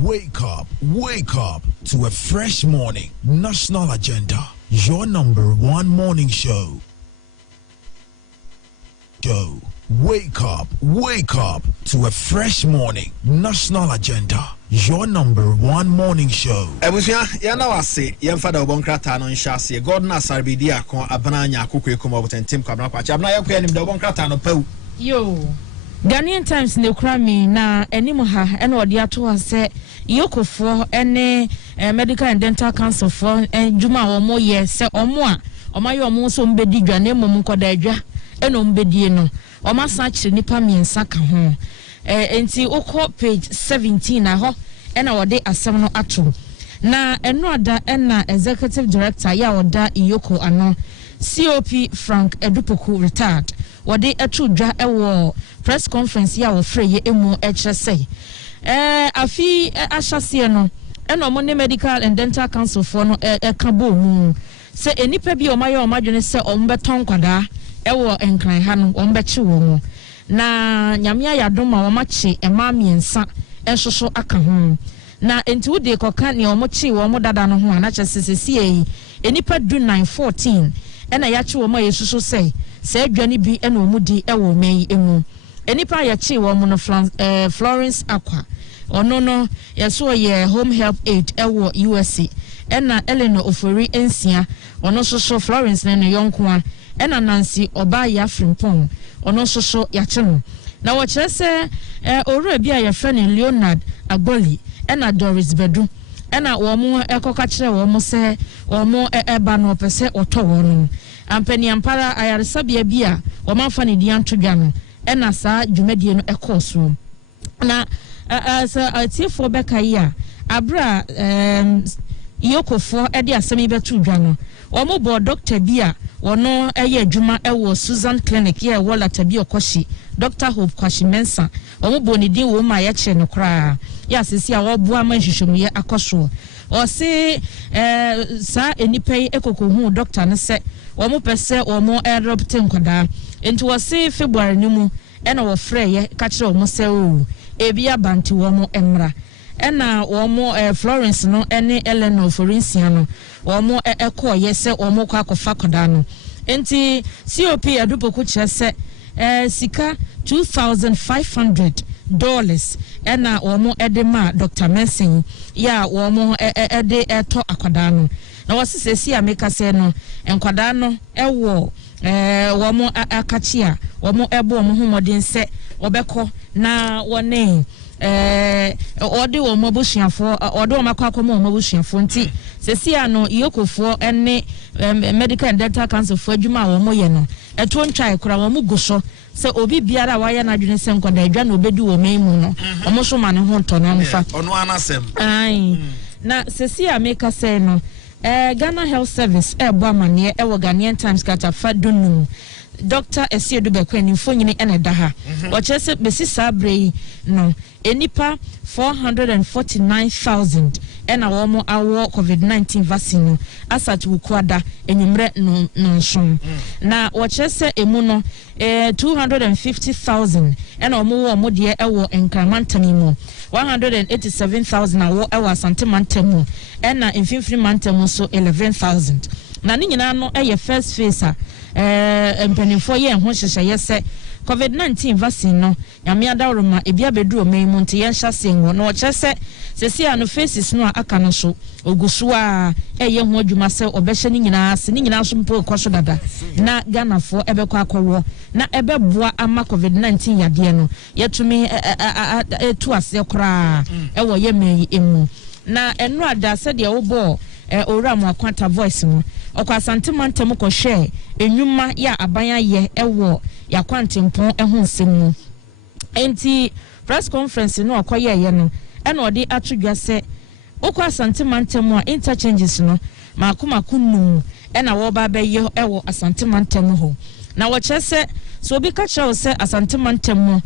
Wake up to a fresh morning. National Agenda, your number one morning show. Wake up to a fresh morning. National Agenda, your number one morning show. Ebusia, ya na wase, yemfada obonkrata no nhyase. God na sarbidi akon abana nya akoko ekom obotentim kwabna kwacha. Abana yakwa ya nim da obonkrata no pew. Yo. Ghanaian Times ne krami na enimu ha ene odi ato ase yokofo ene Medical and Dental Council for juma omo ye se omo a omaye omo so mbedi dwa na emom nkoda adwa ene ombedie no oma san kire nipa miensa ka ho enti okọ page 17 na ho ena wode asem no ato na eno ada ena executive director ya oda iyoko ano COP Frank Edupoku retired wode atu dwa ewo press conference ya wo freye emu ekire sei afi ahyase no ena omo ne Medical and Dental Council for no ekabo mu se enipa bi omaye omadwene se ombeton kwada ewo enkran ha no ombechi wo mu na nyamia yadoma womachi ema miensa ensoso aka ho na enti wode koka ne omochi wo mo dada no ho anache sesesi enipa du 914 ena yachi wo ma yesuso sei se adwane bi ena omudi ewo mei emu enipa yachi wo mo no Florence Aqua ono no yeso ye home help aid ewo USA ena Eleanor Ofori ensia ono soso Florence ne no yonko ena Nancy Obaya Frimpong ono soso yacheno na wo kyerese owura bia ye friend Leonard Agboli ena Doris Bedu ena wo mo ekoka kire wo mo se wo mo eba no pese oto wo no ampani ampara ayaresa bia wo manfa ne di antodwa no ena saa dwumadie no ekoso na atifo beka ya abra yokofo ede asemi betu dwa no wo mo bo doctor bia wono eye adwuma ewo Susan Clinic ye wo latabi okoshi Dr. Hope Kwashi Mensa wo bo ni din wo ma ye kire no kra ya sisi a wo boa ma hwehwemu ye akoso o se sa enipai ekokohu doctor ne se wo mo pese wo mo aeropt nkwada enti wo se February ni mu ena wo frɛ ye ka kire wo mo se o ebia banti wo mo emra ena wo mo Florence no ene Eleanor Forensia no wo mo ekọ ye se wo mo kwa kofa koda no enti COP Edupoku kire se sika $2,500 ena wo mo edema Dr. Mensing ya wo mo ede eto akwada no na wo sesesi ameka se no enkwada no ewo wo mo akachia wo mo ebo wo mo homodin se obekọ na wone ode wo mabusuafo ode wo makwakomo wo mabusuafo nti sesi ano iyokofo ene Medical and Dental Council for adwuma wo mo ye no eto ntwa ekura wo mo guso se obi biara wa ya na adwene se nkoda adwa na obedi wo memu no omo so ma ne ho nto no mfa ono anasem ai na sesi ameka se no Ghana Health Service ebo amane e wo Ghanaian Times kata fa dunum Dr. Esiedu Bekwani mfonyini ene daha ochese besi sabre no enipa 449,000 ena wo mo awo COVID-19 vaccine asat wukwada enyumre no nson na ochese emu no 250,000 ena wo mo de ewo enkamantani mu 187,000 awo ewo asante mantemu ena mfimfiri mantemu so 11,000 na ni nyina no eye first phase empenifo ye ho hyehye yese COVID-19 vaccine no yamia dawroma ebia beduro memu nte ye hyase ngo no kyese sesi anu faces no aka no so ogusu a eye ho adwuma se obehye ni nyina ase ni nyina so mpo kwaso dada na Ghana fo ebekọ akọwo na ebeboa ama COVID-19 yade no yetumi etu ase kora ewo ye meyi emu na enu ada se de wo bo owura mu akwanta voice mu okwa santimantem ko hwe enwuma ya abanya ye ewo ya kwantempon eho nsemu enti press conference no akoye ye no ena odi atudwa se okwa santimantem a interchanges no makomakunum ena wo ba be ye ewo asantimantem ho na wo kyese so obi ka kyew se asantimantem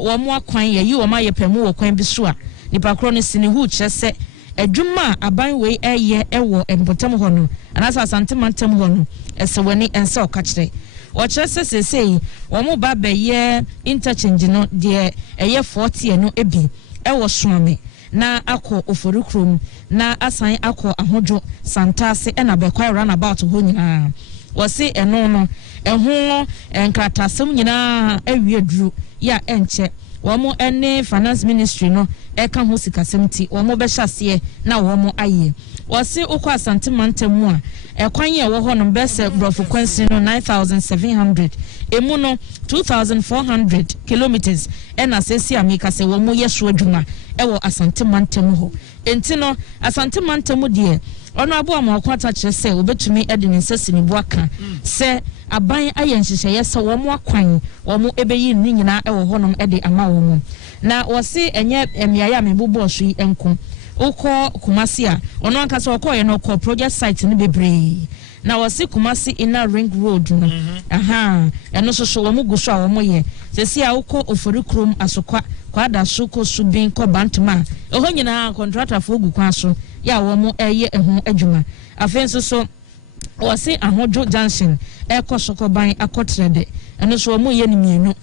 wo mo akwan ye yi wo ma ye pemu wo kwan bi so a nipa kro no sini hu kyese adwuma aban we eye ewo empotam ho no anasa asantimantem ho no esewani ense okakire o kyerese sesei wo mo ba be ye interchange no de eye 40 no ebi ewo soame na akọ oforukrom na asan akọ ahodwo santase ena bekwa runabout ho nyina wose eno no eho enkratasem nyina awie duru ya enche womo ene finance ministry no eka ho sikasem ti womo be hyase na womo aye wose ukọ asante mantamu a ekwan ye wo ho no bese brofo kwansi no 9700 emu no 2400 kilometers ena sesi ameka se womo yeso adwuma ewo asante mantamu ho enti no asante mantamu de ono abo amakwata kire se obetumi ede ne nsasi ne buaka se aban aye nhyehyeye se womo akwan womo ebeyi ni nyina ewo honom ede ama womo na wose enye emiaya mebubo so yi enko ukọ Kumasi a ono ankasa okọ ye no kọ project site ni bebre na wose Kumasi inner ring road no aha eno so wo mu guso a wo mo ye sesi a ukọ oforikrom asokwa kwada so ko subin ko bantuma eho nyina contractor fo gu kwa so ya wo mo eye eho adwuma afenso so wose ahodwo junction ekọ ban akotrede eno so mo ye ni mienu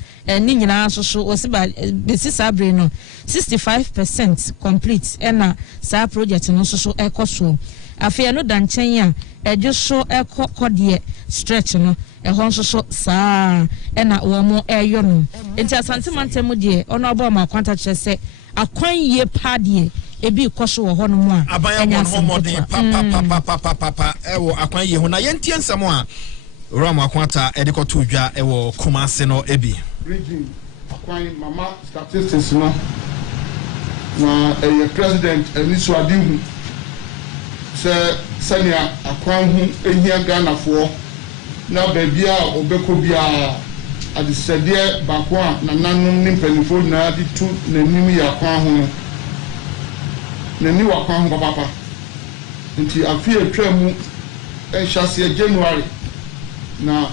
ni nyina so wose ba besi sabre no 65% complete ena sa project no so ekọ so afi no danchen a ejo so ekọ kodie stretch no ehon so saa ena wo mo eyo no enti asante mantem de ono aba ma kwanta kire se akwan ye padie ebi koso wo hono mu a abaya won modern papa ewo akwan ye ho na yentie nsam a Rama kwanta edikoto udwa ewo Kumasi no ebi region akwan mama statistics no na president eniso adihu se sania akwan hu ehia Ghana fo na bebia obeko bia adisede bakwa na nanum ni mpanifo na di tu na nim ya akwan hu na ni wakwan hu papa nti afi etwa mu enhyase January na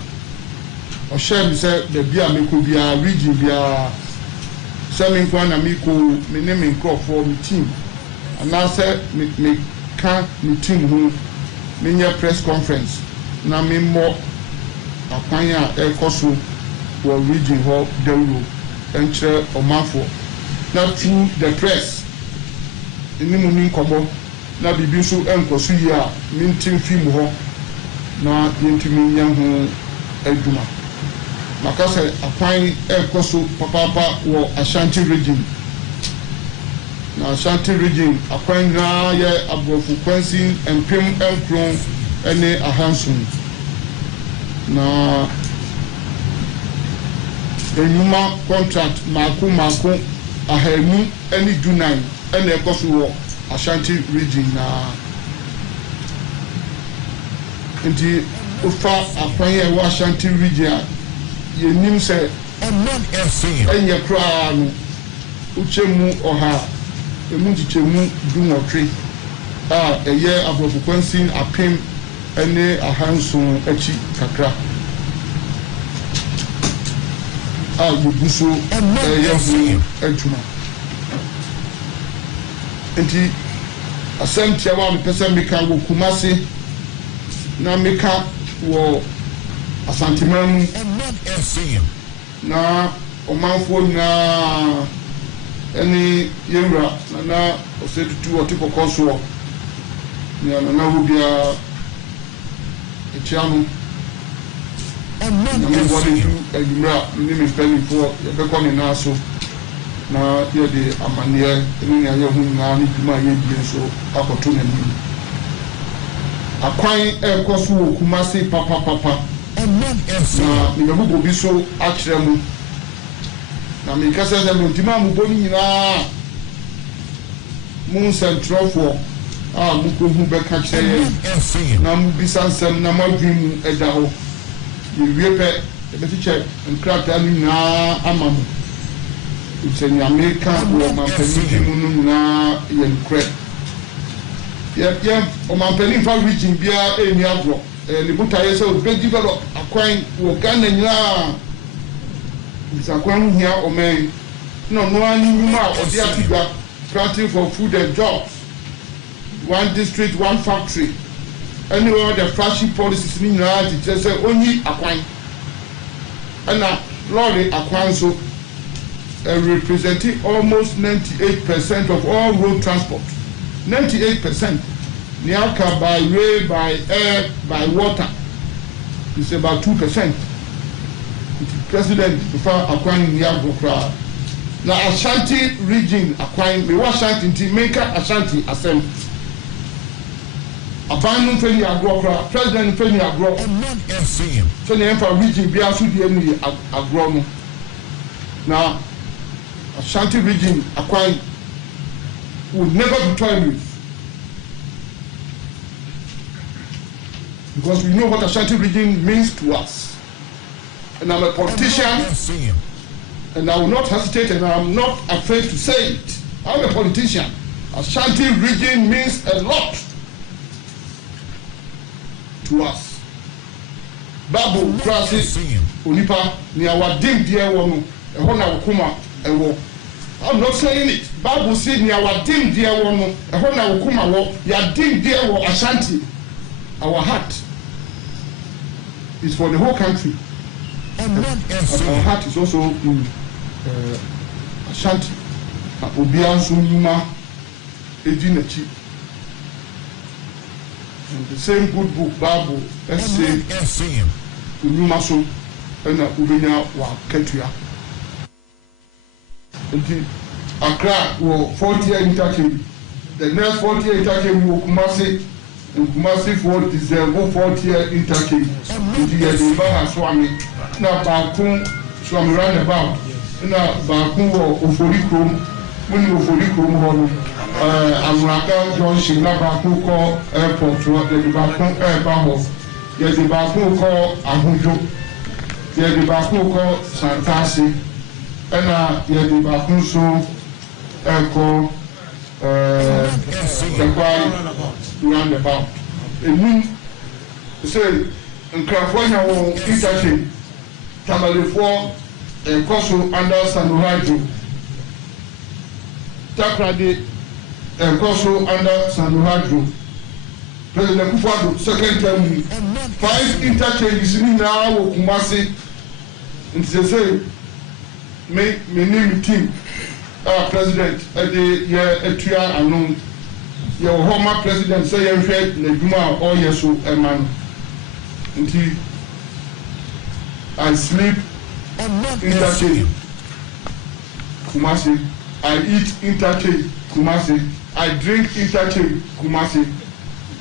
o share say bebia meko bia region bia semi kwa na miko me ne me for me team and now say me can me team hu me nya press conference na me mo akwanya ekoso for region ho dawro enche Omanfm na through the press ni mu ni nkomo na bibi so enkoso yi a me team film ho na yentumi nya ho adwuma makasa akwan ekoso papa wo Ashanti region na Ashanti region akwan na ye abofu kwansi empem enkron ene ahansun na enyuma contract mako ahanu ene July ene ekoso wo Ashanti region na nti ufa akwan ye wo Ashanti region yenim se Omanfm enye kra no uchemu oha emu chichemu dunotwe a eye abrofu kwansi apem ene ahanson achi kakra a guguso eye hu adwuma enti asemtia wa mpesa meka wo Kumasi na meka wo asantimamu Omanfm na Omanfm na any yemra na osetutu otikokoso na hubia echiamu na mwadi tu yemra nimi spelling for yebekwa ni naso na yede amanie ni ya yehu na ni duma yebie so akoto na ni akwan ekoso Kumasi papa Omanfm na nimebugo biso akyerɛ mu na mekasa sɛ mentima mu boni nyinaa mu nsɛntrɔfoɔ a mukohu bɛka kyerɛ yɛ na mu bisa nsɛm na moadwen mu ɛda hɔ yɛwie pɛ yɛbɛkyekyɛ nkrataa no nyinaa ama mu sɛ nyame ka wɔ ɔmampanin mu no nyinaa yɛ nokorɛ yɛ ɔmampanin fa region biara ɛnni agorɔ ni butaye so be develop akwan wo Ghana nyina bisakwan hia omen no ani nyuma odi atugba planting for food and jobs one district one factory anywhere the flagship policies ni nyina ti say only akwan ana lorry akwan so representing almost 98% of all road transport. 98%. Niaka by rail, by air, by water is about 2%. The president before acquiring Niagara. Now Ashanti region acquiring the Ashanti Meka Ashanti Assembly. Abandon Feni Agro, President Feni Agro, Omanfm. Feni Emfa region be also the enemy Agro. Now Ashanti region acquiring will never be toyed with. Because we know what Ashanti region means to us. And I'm a politician, and I will not hesitate, and I'm not afraid to say it. I'm a politician. Ashanti region means a lot to us. Babu Krasi, Onipa, Niawadim Diawono, and Hona Okuma, and Wo. I'm not saying it. Babu said Niawadim Diawono, and Hona Okuma, Wo, Yadim Diawo Ashanti. Our heart is for the whole country. Our heart is also in Ashanti. Obiansu Numa Ejinachi. And the same good book, Bible, let's say, Unumaso, and Ubenya wa Ketua. And Accra will 40-year interchange. The next 40-year interchange will Kumasi. Kumasi for deserve 40-year interchange. Into the Baha Swami. Now, Bakun Swami roundabout. Now, Bakun or Oforikrum. When Oforikrum Hall, Amraka Johnson, Bakun call airport, the Bakun airport. Yes, the Bakun call Abujo. Yes, the Bakun call Santasi. And yes, the Bakun so airport. The quite roundabout. And we say, in California, will interchange Tamale for a Koso under San Hydro. Takrade and Koso under San Hydro. President Kufado, second term, 5 interchanges in now, Kumasi. And they say, me name team. President, the Etua alone. Your former president say you read the Duma all years so a man. Until I sleep interchange Kumasi. I eat interchange Kumasi. I drink interchange Kumasi.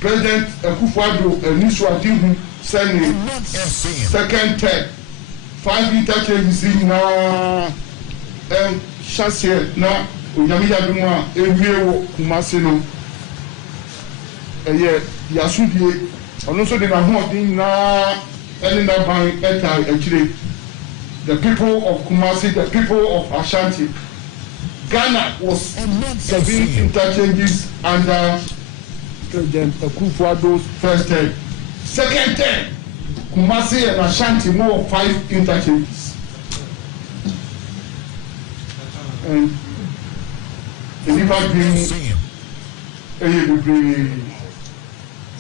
President Akufo-Addo Niswatihu sending second term 5 interchanges in now. Chassis na onyamiya bi mu a ewie wo Kumasi no yasudie ono so de na ho odin na eni na ban eta akire. The people of Kumasi, the people of Ashanti, Ghana was 7 interchanges under President Akufo-Addo's first term. Second term, Kumasi and Ashanti more 5 interchanges. And the river green bebree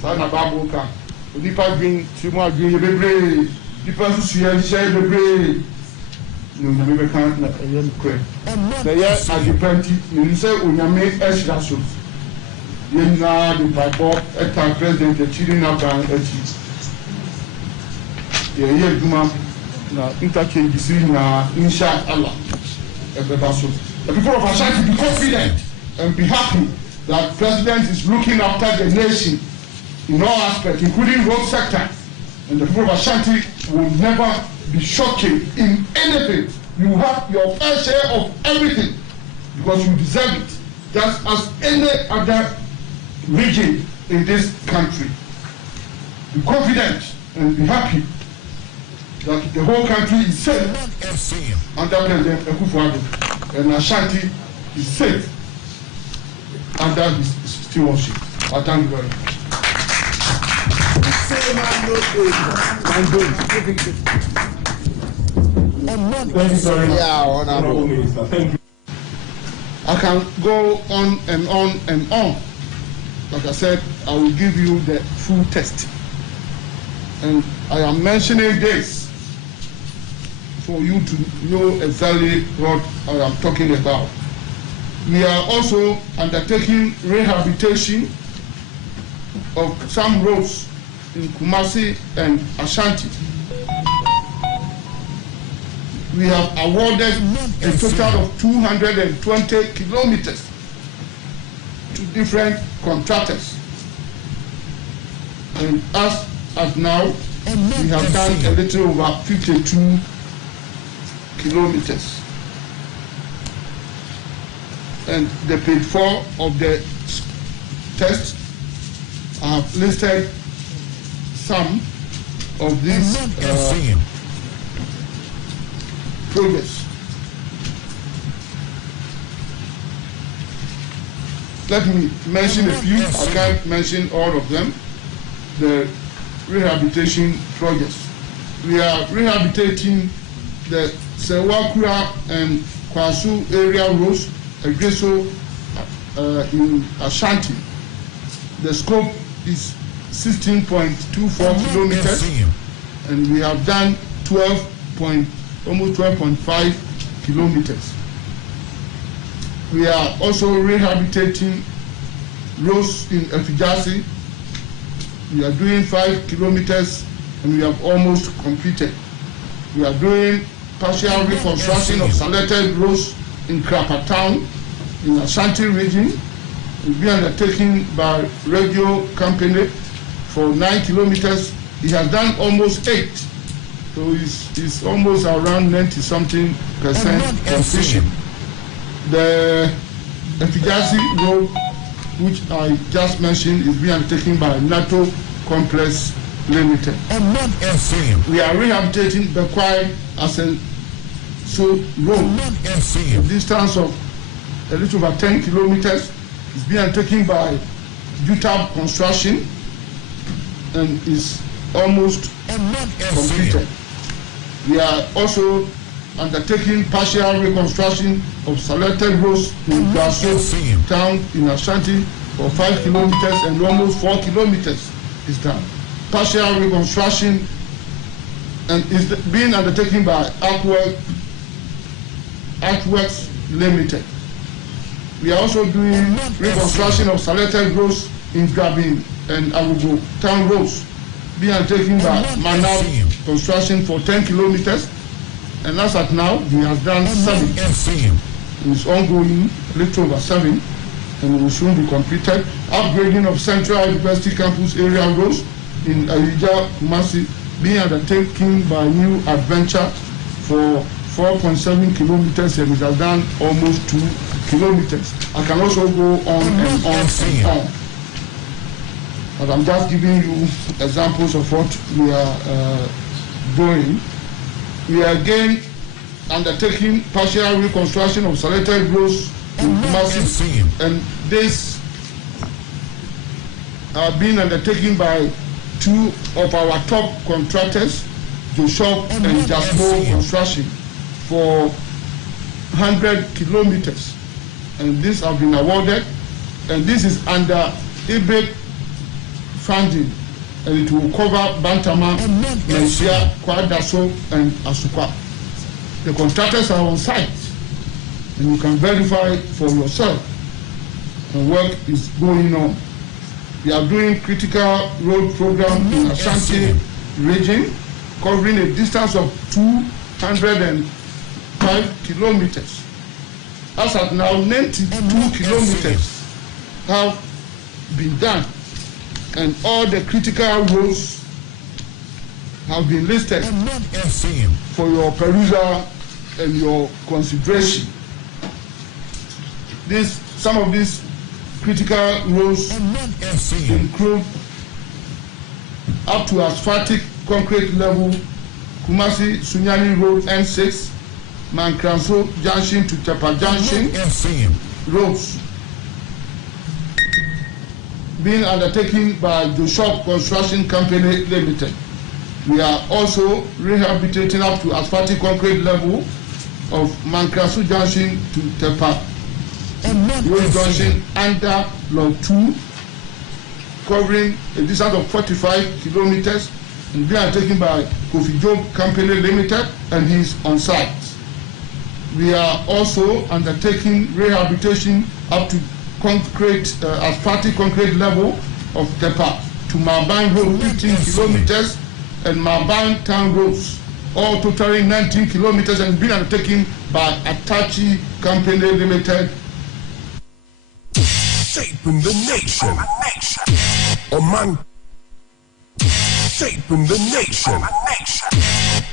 sana babu ka nipa green timo green bebree nipa susu ya share bebree no nyame be kan na eye nkwe na ye adipenti ni se onyame ehira so ye na the bible eta president echiri na ban echi ye duma na interchange si na insha Allah. The people of Ashanti be confident and be happy that the president is looking after the nation in all aspects, including road sector. And the people of Ashanti will never be shocking in anything. You have your fair share of everything because you deserve it, just as any other region in this country. Be confident and be happy that the whole country is safe under President Akufo-Addo, and Ashanti is safe under his stewardship. I thank you very much. Thank you, sir. Yeah, Honorable Minister. Thank you. I can go on and on and on. Like I said, I will give you the full text. And I am mentioning this for you to know exactly what I am talking about. We are also undertaking rehabilitation of some roads in Kumasi and Ashanti. We have awarded a total of 220 kilometers to different contractors. And as of now, we have done a little over 52 kilometers. And the page 4 of the test, I have listed some of these progress. Let me mention a few. I can't mention all of them. The rehabilitation projects. We are rehabilitating the Sewakura and Kwasu area roads, Egreso in Ashanti. The scope is 16.24 kilometers, and we have done almost 12.5 kilometers. We are also rehabilitating roads in Efijasi. We are doing 5 kilometers, and we have almost completed. We are doing partial reconstruction of selected roads in Krapa Town, in Ashanti region. It will be undertaken by Radio Company for 9 kilometers. He has done almost 8. So it's almost around 90-something% completion. The Efijasi Road, which I just mentioned, is being undertaken by NATO Complex Limited. We are rehabilitating Bekwai as a road. The distance of a little over 10 kilometers is being undertaken by UTAB Construction and is almost completed. We are also undertaking partial reconstruction of selected roads in Gaso town in Ashanti for 5 kilometers, and almost 4 kilometers is done. Partial reconstruction and is being undertaken by Artworks Limited. We are also doing reconstruction of selected roads in Grabin and Arugo town roads, being undertaken by Manab Construction for 10 kilometers. And as at now, he has done 7. It's ongoing, a little over 7, and it will soon be completed. Upgrading of Central University Campus area roads in Ayija, Kumasi, being undertaken by New Adventure for 4.7 kilometers, and it has done almost 2 kilometers. I can also go on and on and on. But I'm just giving you examples of what we are doing. We are again undertaking partial reconstruction of selected roads in Kumasi, and this are being undertaken by 2 of our top contractors, Joshop and Jasmo Construction, for 100 kilometers. And these have been awarded, and this is under IBEC funding, and it will cover Bantama, Malaysia, Kwadaso, and Asukwa. The contractors are on site, and you can verify for yourself, and work is going on. We are doing critical road program in Ashanti region, covering a distance of 205 kilometers. As at now, 92 kilometers have been done, and all the critical roads have been listed for your perusal and your consideration. Some of these critical roads include up to asphaltic concrete level, Kumasi Sunyani Road N6, Mankranso Junction to Tepa Junction roads, being undertaken by Joshop Construction Company Limited. We are also rehabilitating up to asphaltic concrete level of Mankranso Junction to Tepa Road Junction under Lot 2, covering a distance of 45 kilometers, and they are taken by Kofi Job Company Limited, and he's on site. We are also undertaking rehabilitation up to asphaltic concrete level of Tepa to Maban Road, 15 kilometers, and Maban Town Roads, all totaling 19 kilometers, and being undertaken by Atachi Company Limited. Shaping the nation. Oman. Shaping the nation.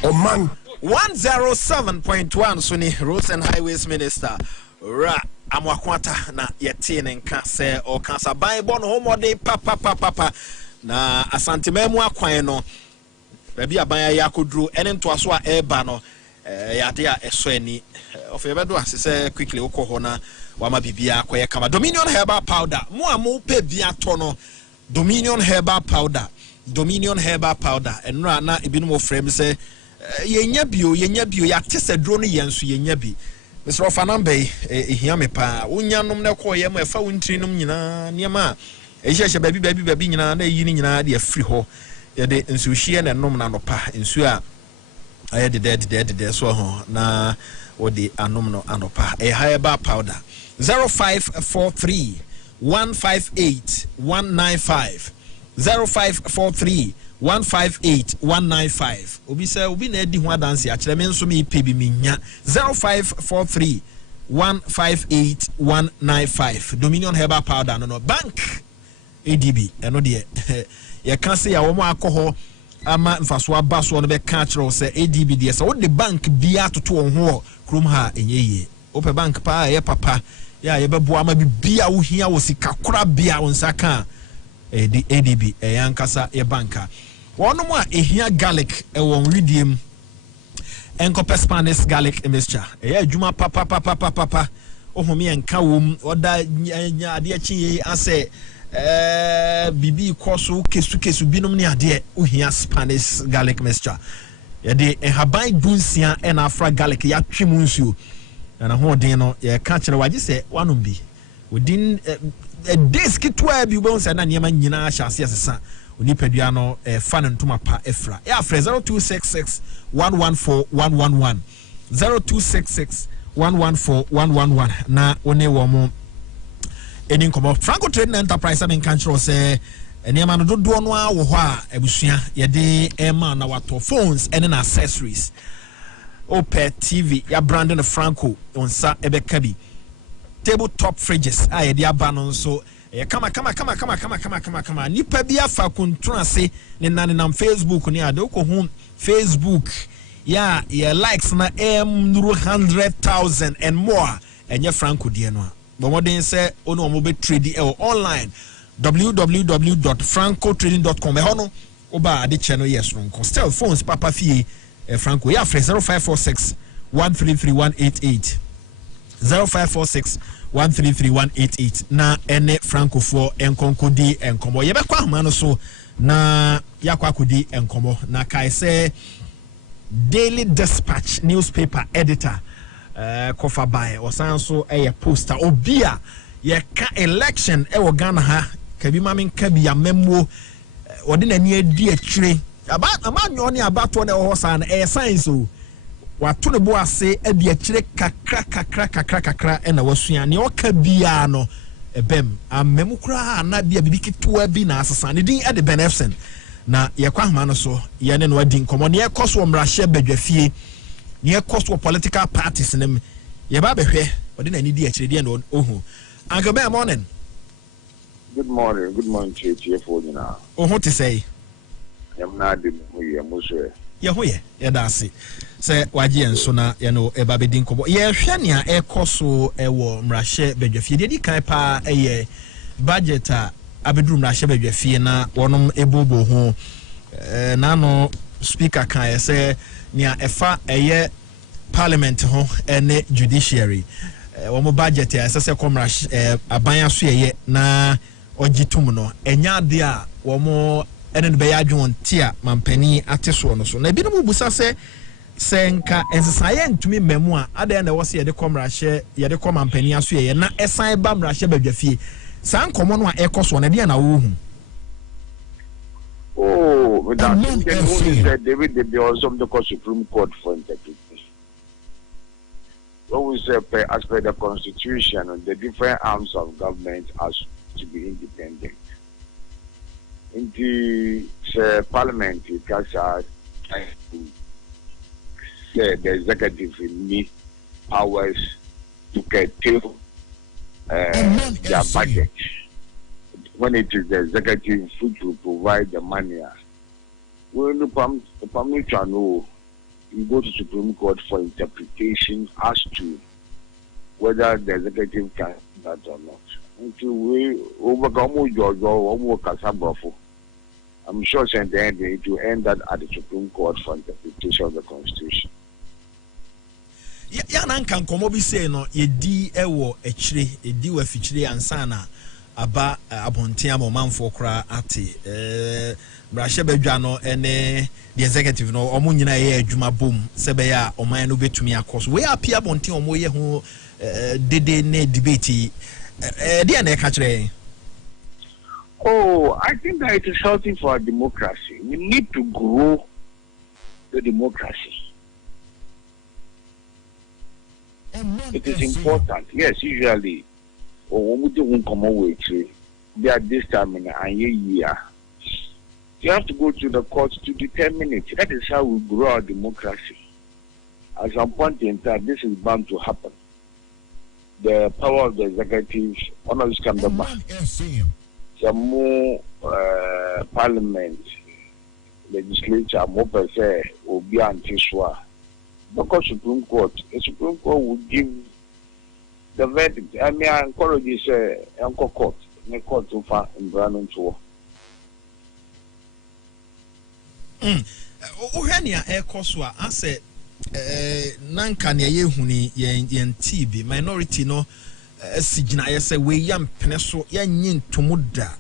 Oman. 107.1 Suni Roads and Highways Minister Ra Amwakwata na yetine nka se o kansa ban bon homo de papa na asante memu akwan no baby aban ya kodru ene ntoaso a eba no yade a eso ani of yebedo asese quickly okoho na wama bibia akoye kama Dominion Herbal Powder mo amu pe bia to no Dominion Herbal Powder enra na ebinum frame se yenya bio ya tese dro no yenso yenya bi Mr. Fanambe ehia me pa wonyanom na koye mo efa wontrinum nyina niema ehye baby nyina na yi ni nyina de afri ho ye de nsu hie na nom na nopa nsu a aye de so ho na wodi anom no anopa Herbal Powder 0543 158 195 0543 158 195 obi say obi na edi ho adanse a kire me nso me pe bi minya 0543 158 195 Dominion Herbal Powder no bank ADB eno de ye kan se ya wo mo akoho ama mfaso aba so no be kan kire say ADB de say wo de bank bia toto won ho krom ha enyeye ope bank pa ye papa ya ye bebo ama bia wo hia wo sika kora bia won saka the ADB yankasa ye banka wono mo a ehia garlic e won rediem enkope Spanish garlic mixture e adwuma papa ohumi enka wom oda nya ade achi ase bibi koso kesu binom ne ade ohia Spanish garlic mixture ye de haban dunsia e na afra garlic ya twemu nsuo na ho den no ye ka kire waje se wanom bi within a disk to be bones and Niama Nina Shasi Asa, Unipedia no fan and Tuma pa Efra. Yeah, 0266 114 111 0266 114 111. Na one woman any come Franco Trading Enterprise. I mean, control say, and Yaman do no wa ebusia yede ema na wato phones and accessories. Opet TV, ya Brandon Franco on sa ebekabi. Tabletop fridges dia banon so kama nipa bia fa kontrase ne nanenam Facebook ni ade ko hu Facebook ya likes na 100,000 and more enye Franco die no bo modern say ono mo be trade online www.francotrading.com hono oba ade che no yes no still phones papa fie Franco ya 0546 133188 0546 133188 na ene Franco for enkonkodi enkomo ye bekwa homa no so na yakwa kodi enkomo na kai say Daily Dispatch newspaper editor kofa by osanso poster obia ye ka election wo Ghana ha kabi mamen kabi ya memmo odi na ni adi akire amanyo ne abato na ho sa na science o wato ne bo ase adi akire kakra na wasua ne oka bia no ebem amemu kura na bia bibikitoa bi na asesa ne din ade benefsen na ye kwa homa no so ye ne no adi nkomo ne ekoso mrahye badwafie ne ekoso political parties nem ye ba behwe odi na ni di akire de no ohu agabe morning. Good morning to you for now. Ohu to say I'm not the Muswe. Yahoye, Yadasi. Say, Wajian Sona, Yano, Eba Bedinko. Ye, Shania, Ekoso, Ewo, Mrashe, Bedjafi, Dedi Kaipa, a budget, Abedrum Rashe Bedjafi, na, one Ebobo, who, Nano, speaker, can I say, near Efa, a year, parliament, ho, and judiciary. One budget, as I say, Comrash, Abaya Suye, na, Ojitumuno, Enya dia, one more. And be adwon tia mampani ateso no so na bi no busa se senka ensayen tumi memu a ade na wo se ye de komra hye ye de komampani aso ye na esan ba mra hye badwafie san komo no a ekoso na de na wo hu oh without him, then only said David they also the Supreme Court for interpretation. When we say as per the Constitution, the different arms of government has to be independent. In the Parliament, it has to say the executive need powers to curtail their budget. When it is the executive which will provide the money, when the permit know, you go to Supreme Court for interpretation as to whether the executive can do that or not. Until we overcome your I'm sure at the end it will end that at the Supreme Court for interpretation of the Constitution. Ya na nka nkomo bi say no yedi ewo echire edi wa fichire ansana aba abonten amomanfo kra ate brahye badwa no ene the executive no omo nyina ye adwuma bom sebe ya oman no betumi akoso we apia abonten omo ye ho dede ne debate dia na ka kire. Oh, I think that it is healthy for our democracy. We need to grow the democracy. It is important. Yes, usually, when we don't come away to they are this time in a year. You have to go to the courts to determine it. That is how we grow our democracy. At some point in time, this is bound to happen. The power of the executive, one of these can be back. Some more parliament, legislature, more per se, will be anti-swa. Because Supreme Court, the Supreme Court will give the verdict. I mean, I encourage this Uncle Court, the court to find in Brandon tour. Ohania ekoswa ase nanka ne ye huni yen TB minority no sigina yese we yam pene so yanyin tumuda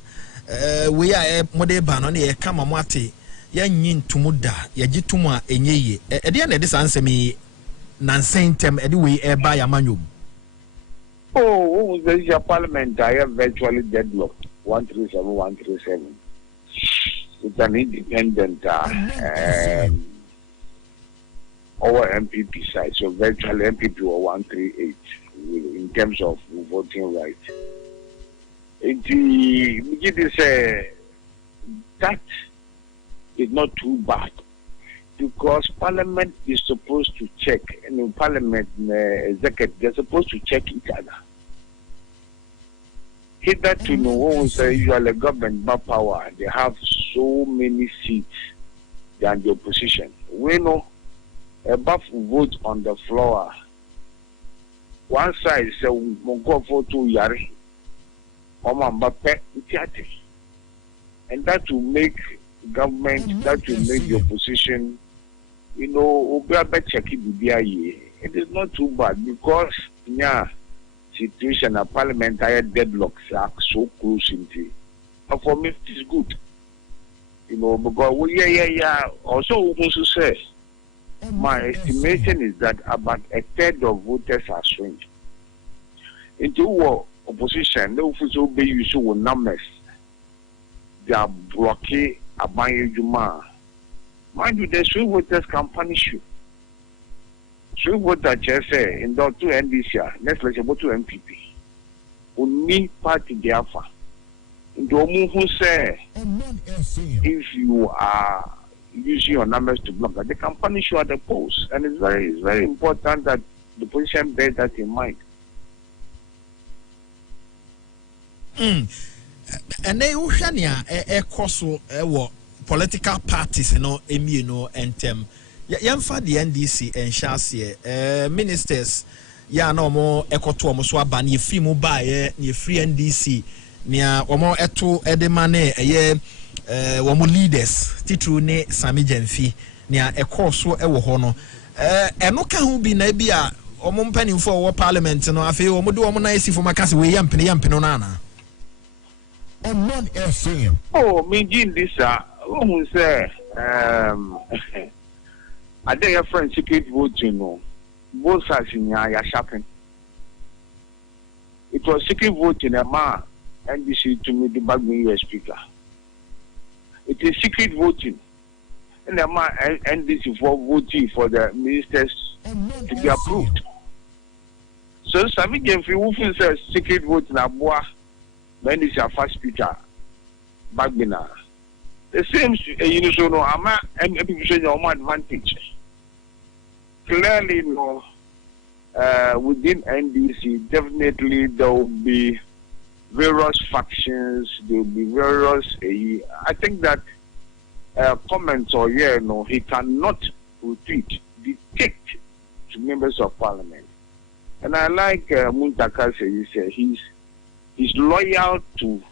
we ya mode ba no ne ye kama mo ate yanyin tumuda ye gitumu a enyeye e de na de sansemi nansentem e de we e ba ya manyom. Oh, the parliament I have virtually deadlocked 137. It's an independent our MPP side, so virtually MPP or 138 in terms of voting rights. That is not too bad because Parliament is supposed to check, and in Parliament, executive, they're supposed to check each other. Hitherto, no one says usually government by power, they have so many seats than the opposition. We know above vote on the floor. One side says Mongo for 2 years, Oman Bape, and that will make government, that will make the opposition, you know, it is not too bad because, yeah. Situation of parliamentary deadlocks are so close into. But for me, it is good. You know, because also also say my estimation is that about a third of voters are swing. Into opposition, no official be useful numbers. They are blocking a Juma. Mind you, the swing voters can punish you. So what that just say in the two NDC, next let's go to MPP. Only party the alpha. In the who say if you are using your numbers to block that, they can punish you at the polls. And it's very important that the position bear that in mind. And they ushania koso political parties no emino entem. Yamfa the NDC and Shasie ministers ya na omo ekoto omo so aba ne free mu ba ye ne free NDC nia omo eto edemane eye omo leaders titru ne Sami Jamfi nia ekoso ewo ho no eno ka ho bi na bi a omo mpanimfo wo parliament no afi omo de omo na esifo makase we yampene no na Omanfm. Oh, me jin this who say I think your friend secret voting, no. Both sides in your shopping. It was secret voting, a man, NBC to me the bag me speaker. It is secret voting. and the man NDC for voting for the ministers to be approved. So Sami Gemfi who says secret vote na boa when is your first speaker Bagbina. The same so no ama MP show your advantage. Clearly no within NDC definitely there will be various factions, there will be various I think that comments or he cannot retreat, dictate to members of parliament. And I like Muntaka say he's loyal to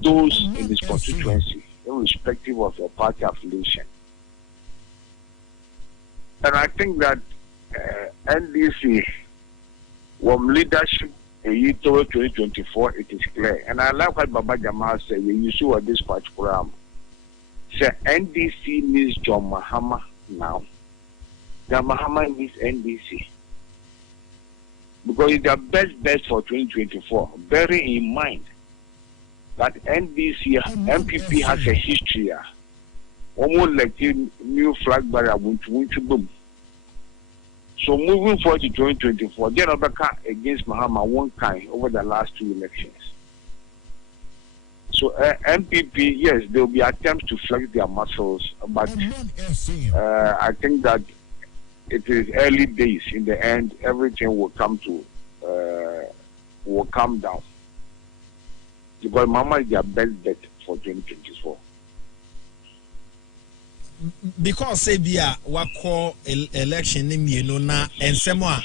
those in his constituency, irrespective of their party affiliation. And I think that NDC, from leadership toward 2024, it is clear. And I like what Baba Jamal said, you saw this particular say NDC needs John Mahama now. John Mahama needs NDC. Because it's their best bet for 2024. Bearing in mind that NDC, MPP has a history. Almost like new flag bearer, boom. So moving forward to 2024, they're not against Mahama one kind over the last 2 elections. So MPP, yes, there will be attempts to flex their muscles, but I think that it is early days. In the end, everything will come down. Because Mama is their best bet for 2024. Because say bia wako election ni na ensemo a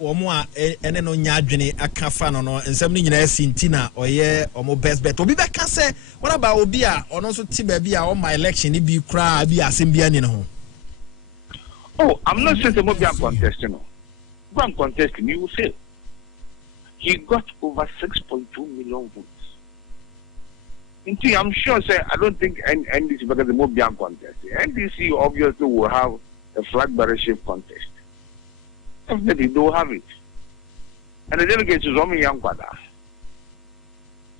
omo a ene no nya adwene aka fa no ensem ni nyina sintina oye omo best bet obi be ka say what about obi a ono so ti ba bia o my election ni bi kra bi asem bia ni no. Oh, I'm not saying Mo be contesting. No. Go and contest him, you will fail. He got over 6.2 million votes. I'm sure, say, I don't think NDC because the Mo be contest. NDC obviously will have a flag bearership contest. Definitely they will have it. And the delegates is only young father.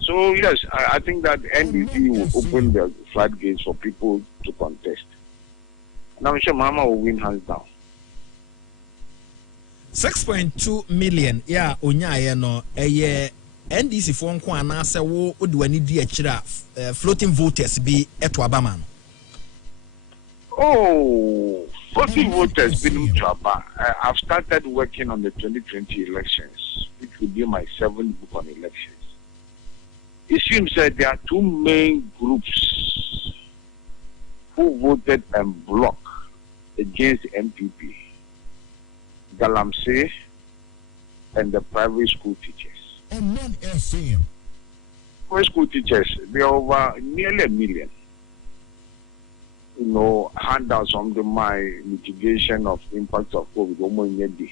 So yes, I think that NDC will open the floodgates for people to contest. And I'm sure Mama will win hands down. 6.2 million, yeah, Onyaye no, NDC for nko anase wo odwani di akira floating voters be eto abama. Oh, floating voters be to abama. I've started working on the 2020 elections, which will be my 7th book on elections. It seems that there are 2 main groups who voted en bloc against MPP. Galamsey and the private school teachers. Private school teachers, they are over nearly 1 million. You know, handouts on my mitigation of impact of COVID.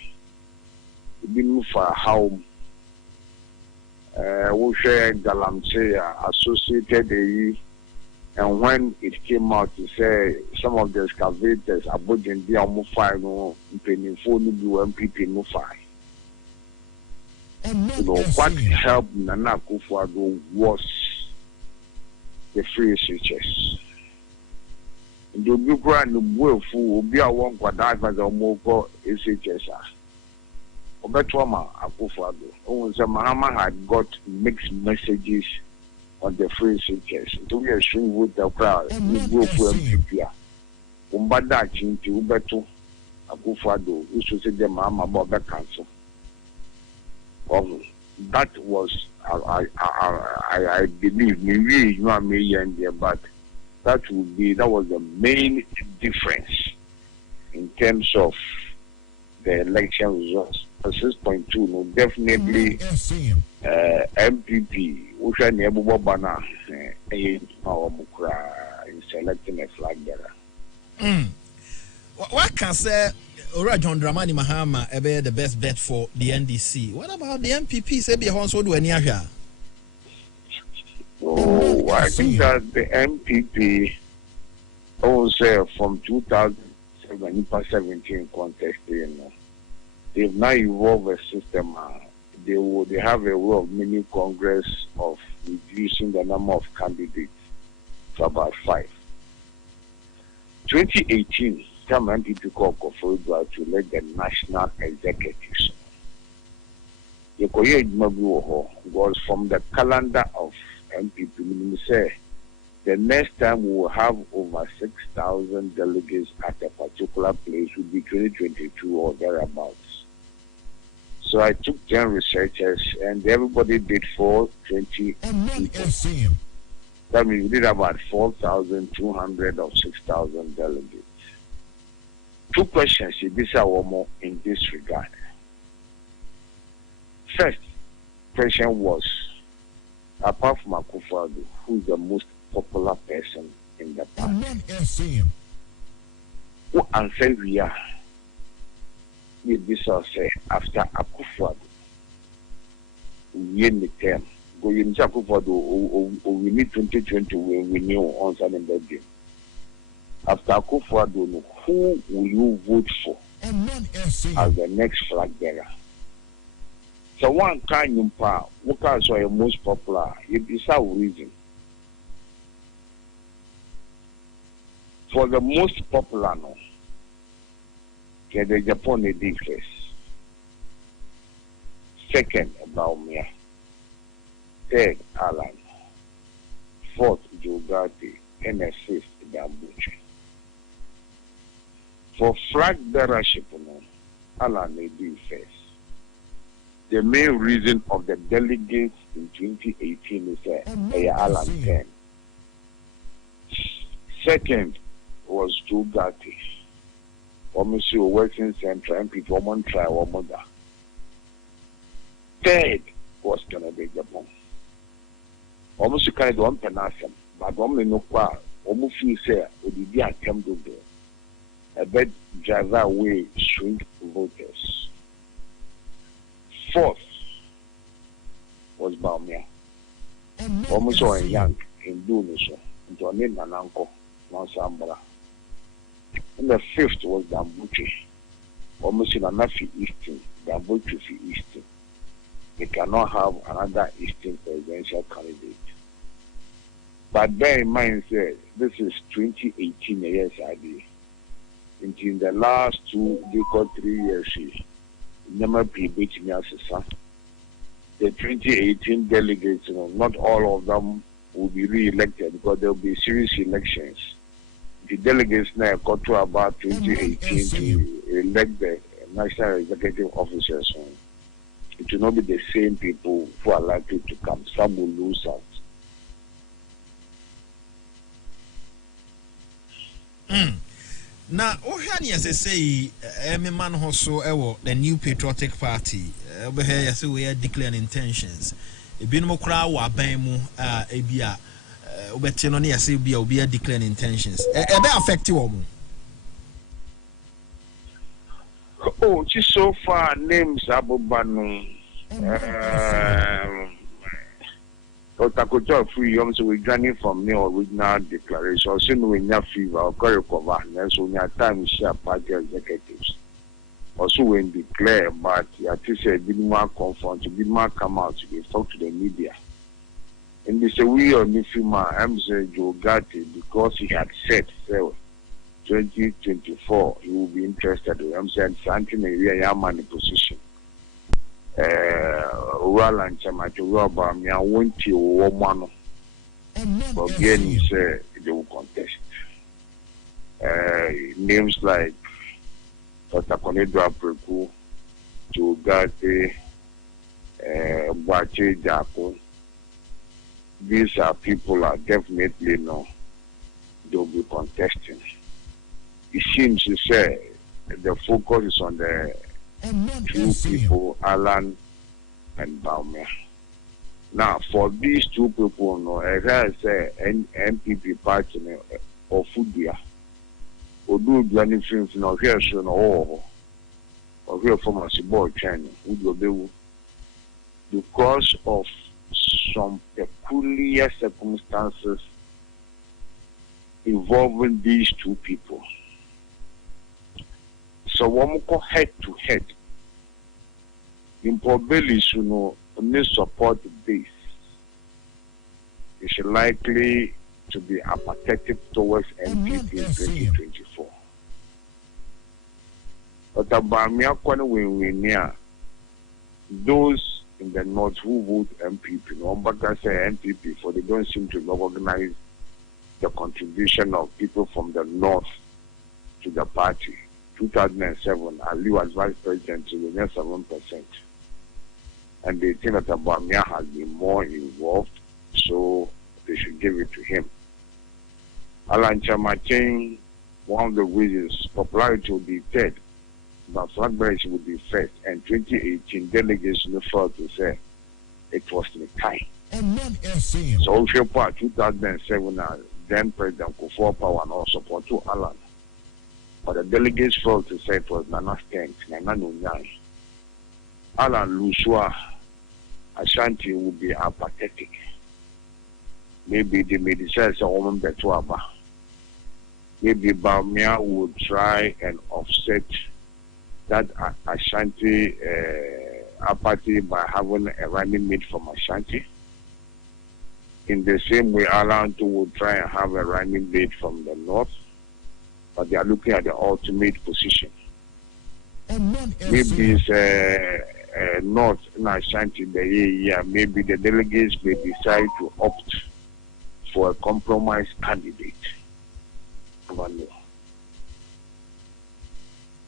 Been for how we share Galamsey associated and when it came out to say some of the excavators are budgeting the fire no penny for no MPP no fire. You know what helped Nana Akufo-Addo was the free SHS. The people and the boy who be a one quadrive as a moko SHS. Obetwama Akufo-Addo. Oh, Mahama had got mixed messages on the free SHS. To be a swing with the crowd, we go for MPP. Umbada Chinti Ubetu Akufo-Addo used to say the Mahama about the council. That was, I believe, maybe you know me and there, but that was the main difference in terms of the election results. 6.2, no, definitely MPP, which I never bana in selecting a flag bearer. What can say? Ora John Dramani Mahama ebe the best bet for the NDC. What about the MPP? Say be also do any area. Oh, I think that the MPP also from 2017 contest, they've now evolved a system. They have a way of mini congress of reducing the number of candidates to about 5. 2018, some MPP called Koforidua to let the national executives. Was from the calendar of MPP. Meaning say the next time we will have over 6,000 delegates at a particular place will be 2022 or thereabouts. So I took 10 researchers and everybody did for 20 people. That means we did about 4,200 of 6,000 delegates. Two questions this are more in this regard. First question was, apart from Akufo-Addo, who is the most popular person in the party? Who answered we are? With this I say after Akufo-Addo, we need term. Go in Akufo-Addo, we need 2020 we knew on Sunday game. After Akufo-Addo, who will you vote for as the next flag bearer? So one kind of power, what is your most popular? It is our reason. For the most popular, no, get the Japan first. Second, Baumia. Third, Alan. Fourth, Jogati. And a fifth, Dambuchi. For flag bearership, no, Alan may be first. The main reason of the delegates in 2018 is Alan 10. Second was Joe Gatti. Almost working center and people Oman try or mother. Third was Canada Japan. Almost kind of one penasem, but one no qua, almost you say, would be attempt to do a bed driver away swing voters. Fourth was Baumia. Almost so young in Dunisha, into a name and uncle, Mansambra. And the fifth was Dambuchi. Almost in Anafi Eastern, Dambuchi Eastern. They cannot have another Eastern presidential candidate. But bear in mind, say, this is 2018 years idea. In the last 2 or 3 years, never be beating us. The 2018 delegates, not all of them will be re-elected because there will be serious elections. The delegates now got to about 2018 to elect the national executive officers. It will not be the same people who are likely to come. Some will lose out. Now, Ohani, as I say, every man also the new patriotic party. Over here, we are declaring intentions. A bit more crowd, or Bemu, Abia, Obetinoni, as we are declaring intentions. A bit affected. Oh, just so far, names Abu Banu. Otakoto free young so we journey from the original declaration. So we have fever or recover, and so we have time to share party executives. Also, when declare, but at least a bit more confront, a bit more come out to talk to the media. And they say we are Nifima, I'm saying Joe Gatti, because he had said, 2024, he will be interested. I'm saying something we are in position. Rural and Chamato Roba, me, I want you, Oman. Again, he said they will contest. Names like Otakonedra Preku, Jogate, Bache Jaco. These are people are definitely they'll be contesting. It seems to say the focus is on the two people, Alan and Baumia. Now, for these two people, as I say, NPP party or Fudia, or do anything, here, or here from a boy China, because of some peculiar circumstances involving these two people. So one go head to head. In probably need support base. It's likely to be apathetic towards NPP in 2024. But those in the north who vote MPP, no one can say NPP, for they don't seem to recognize the contribution of people from the north to the party. 2007, Ali was vice president to the 7%. And they think that Abamia has been more involved, so they should give it to him. Alan Chamachen, one of the reasons popularity will be third, but Flatbury would be first. And 2018 delegates felt to say it was the time. So if you part 2007, then President Kufuor Power and all support to Alan. But the delegates felt to say it was Nana's 10th, Nana Nunai. Alan Lusua Ashanti would be apathetic. Maybe they may decide a woman betuaba. Maybe Bamia would try and offset that Ashanti apathy by having a running mate from Ashanti. In the same way, Alan would try and have a running mate from the north, but they are looking at the ultimate position. Maybe it's north in Ashanti the year. Maybe the delegates may decide to opt for a compromise candidate.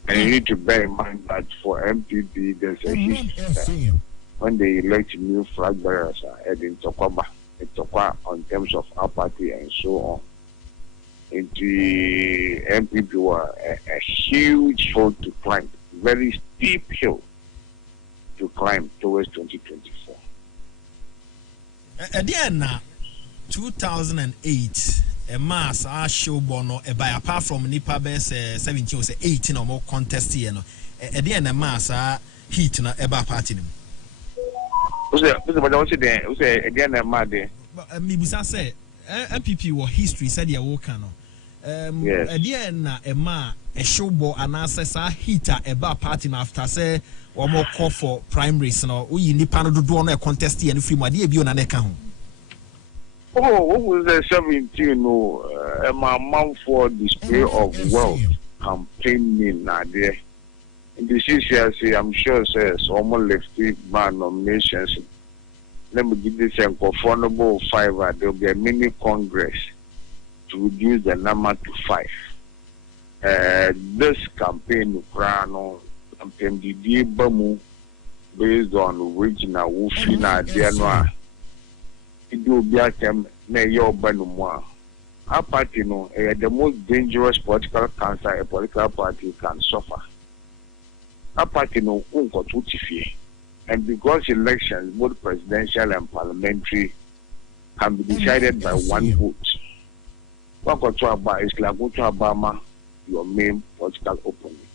And you need to bear in mind that for MPP, there's a history. When they elect new flag bearers in Tokwa on terms of apathy and so on. The MPP were a huge hill to climb, very steep hill to climb towards 2024. At the end, 2008. A mass show bono by apart from Nipa best 17 or 18 or more contest here. No, at the end, a mass heat na eba party. Who's there? Again, a mad day. Mibusa say MPP war history said ya wokano. Yes. At the end, a ma a show bo an assessor heater eba party after say or more call for primaries. No, we Nipa no do no contest here and free my dear be on an account. Oh, what was the 17? No, my mouth for display of wealth campaigning now there. In the CCRC, I'm sure says almost lefty bar nominations. Let me give this a conformable 5. There will be a mini congress to reduce the number to 5. This campaign, campaign Didier Bamu, based on original Wufina Dianoa. Do be at them, Mayor Banumwa. Our party, no, the most dangerous political cancer a political party can suffer. Our party, no, and because elections, both presidential and parliamentary, can be decided by one vote. Is like Obama, your main political opponent.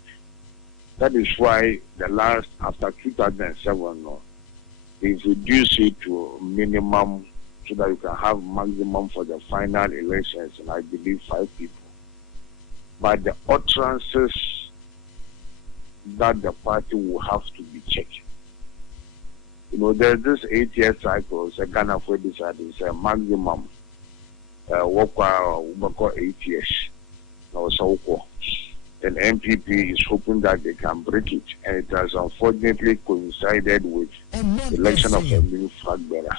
That is why the last, after 2007, no, they've reduced it to a minimum so that you can have maximum for the final elections, and I believe 5 people. But the utterances that the party will have to be checked. You know, there's this 8-year cycle, so Ghana for this is a maximum work 8 years. And MPP is hoping that they can break it, and it has unfortunately coincided with the election of a new flag bearer.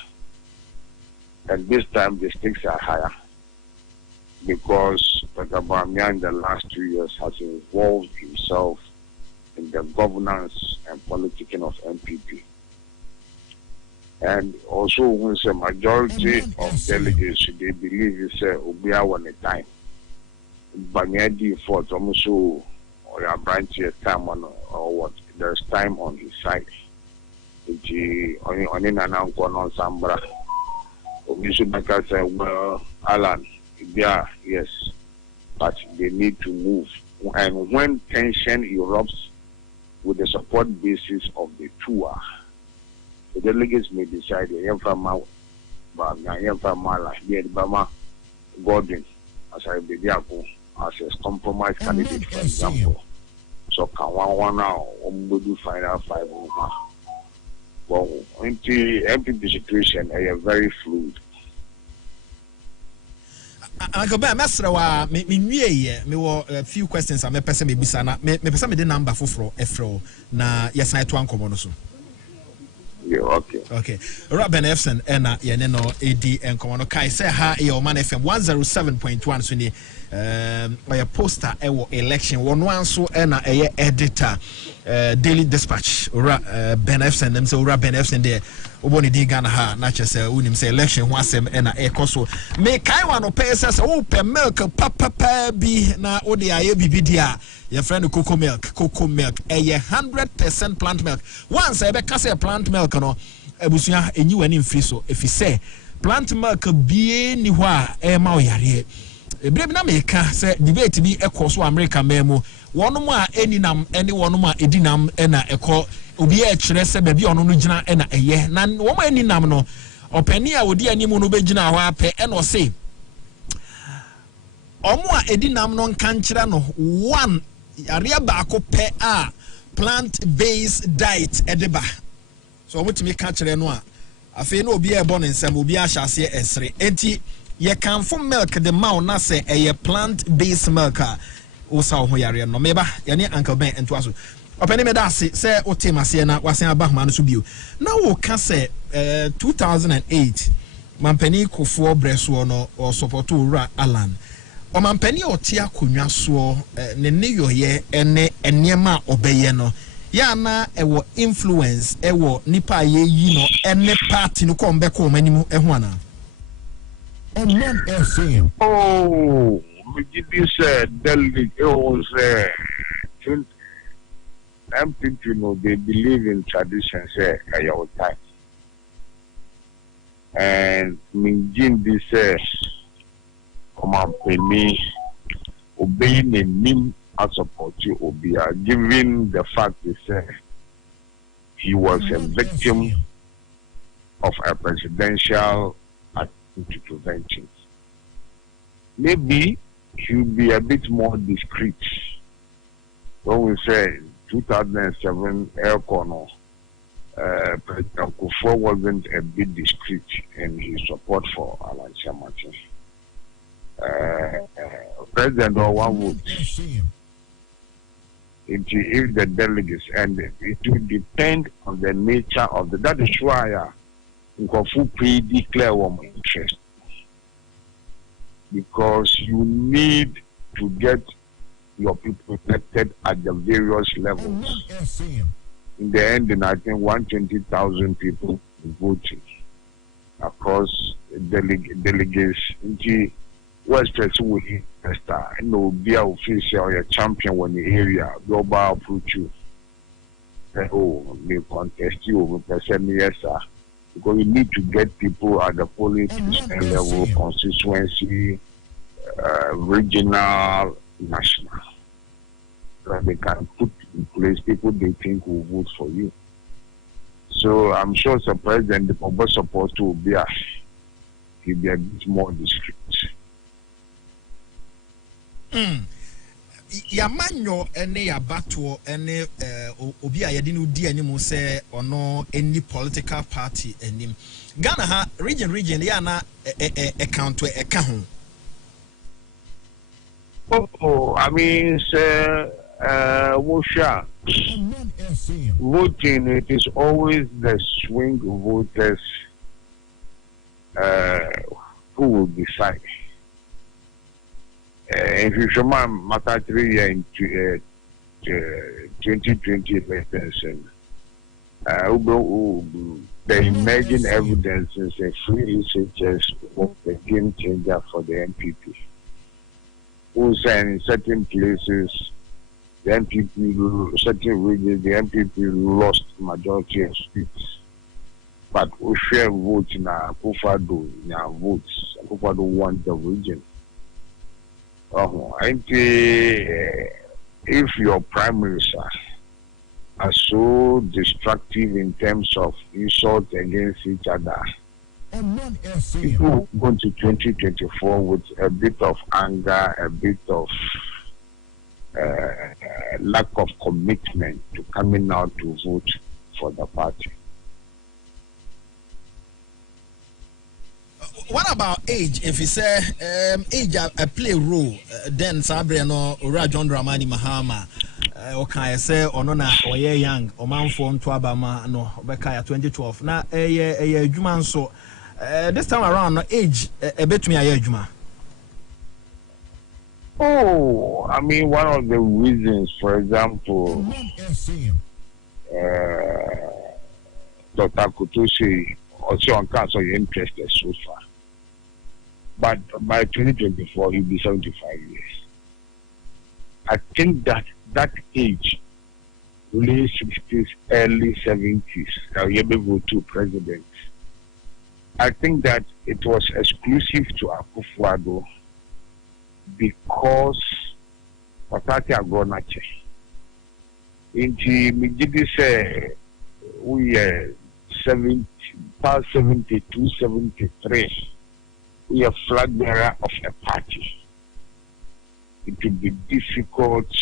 And this time the stakes are higher because Bamia in the last 2 years has involved himself in the governance and politicking of MPP. And also, when a majority of delegates, they believe it's Obia one a time. Bamia default also or a branch time on or what there's time on his side. On in an uncle on Sambra. We should make us say, well, Alan, yeah, yes, but they need to move. And when tension erupts with the support basis of the tour, the delegates may decide, Gordon, as I be there, as a compromise candidate, for example. So, can one now, do final 5 over. Well, in the MPP situation, they are very fluid. Uncle Ben, Master, me were a few questions. I'm a person, maybe sana. Me person, me the number for Efro. Na yes, I to uncle Monoso. Yeah, okay. Okay. Robin Efson, Enna, Yeneno, AD, and Common Kai say ha, Omanfm 107.1. So ni by a poster, election, one so Enna, a editor, Daily Dispatch, Ben Efson, them so Ben Efson there. Oboni di Ghana ha na chese unim say election wasem na ekoso me kai wano pay says oh pe milk papa bi na odi aye bibi dia your friend cocoa milk a 100% plant milk once I be say plant milk no ebusuya enyi wani mfiri so if you say plant milk bie ni ho a e ma oyare ebre bi na me ka say debate bi ekoso America memo wonom a eninam ene wonom a edinam na eko obi e kire se ba bi ono no gina na eye na wo ma eninam no opani a odi animu no be gina ho ape e no say omo a edinam no nkan kire no one area ba akopɛ a plant based diet edeba so omo timi ka kire no a afi na obi e bɔ ne nsam obi a hyase esre enti ye kan for milk the maw na say eye plant based milk a usa ho yare no meba yane Uncle Ben ento aso opani me da se o team ase na wasen aba homa no so bio na wo ka se 2008 mampani kofo breso no o support ura Alan o mampani o tia akonwa so ne ne yoye ene enema obeye no ya na ewo influence ewo nipa ye yi no ene party no ko mbe ko manimu eho ana Omanfm. Oh, this delegate, it was MPP, you know, they believe in traditions, your time. And Minjin, this, Omanfm, obeying the name as support you, Obia, given the fact that he was a victim of a presidential intervention. Maybe he'll be a bit more discreet. When we say 2007 Air Corner, President Kufuor wasn't a bit discreet in his support for Alan Shamati. President or one would. If the delegates ended, it will depend on the nature of the. That is why Nkofu declare one interest. Because you need to get your people elected at the various levels. In the end, I think 120,000 people voted across delegates. Into West West no be official or a champion when the area global approach you. Oh, they contest you over percent yes, sir. Because you need to get people at the polling level, constituency, regional, national. So they can put in place people they think will vote for you. So I'm sure the president, the public support will be a bit more discreet. Yamanyo ene yabato ene obi a yede no di animu se ono any political party enim Ghana ha region ya na account e ka ho. Oh, I mean Wosha voting, it is always the swing voters who will decide. If you show my matter 3 year in 2020 elections, the emerging evidence is a free researchers of the game changer for the MPP. Who say in certain places, the MPP, certain regions, the MPP lost majority of seats. But we share votes in our Kufado, in our votes. Kufado won the region. If your primaries are so destructive in terms of insult against each other, people go to 2024 with a bit of anger, a bit of lack of commitment to coming out to vote for the party. what about age? If you say age play a role, then Sabre no Ura John Dramani Mahama. Okay, say Onona or young Omanfm to Abama no Bekaya 2012. Now a Juman so this time around no age a bit me a Juma. Oh, I mean, one of the reasons, for example, Dr. Kutusi also on council interested so far. But by 2024, he'll be 75 years. I think that age, late 60s, early 70s, he'll be able to president. I think that it was exclusive to Akufo-Addo because Patati Agonache. Inti Mijidi say we are past 72, 73. We are flag bearer of a party. It will be difficult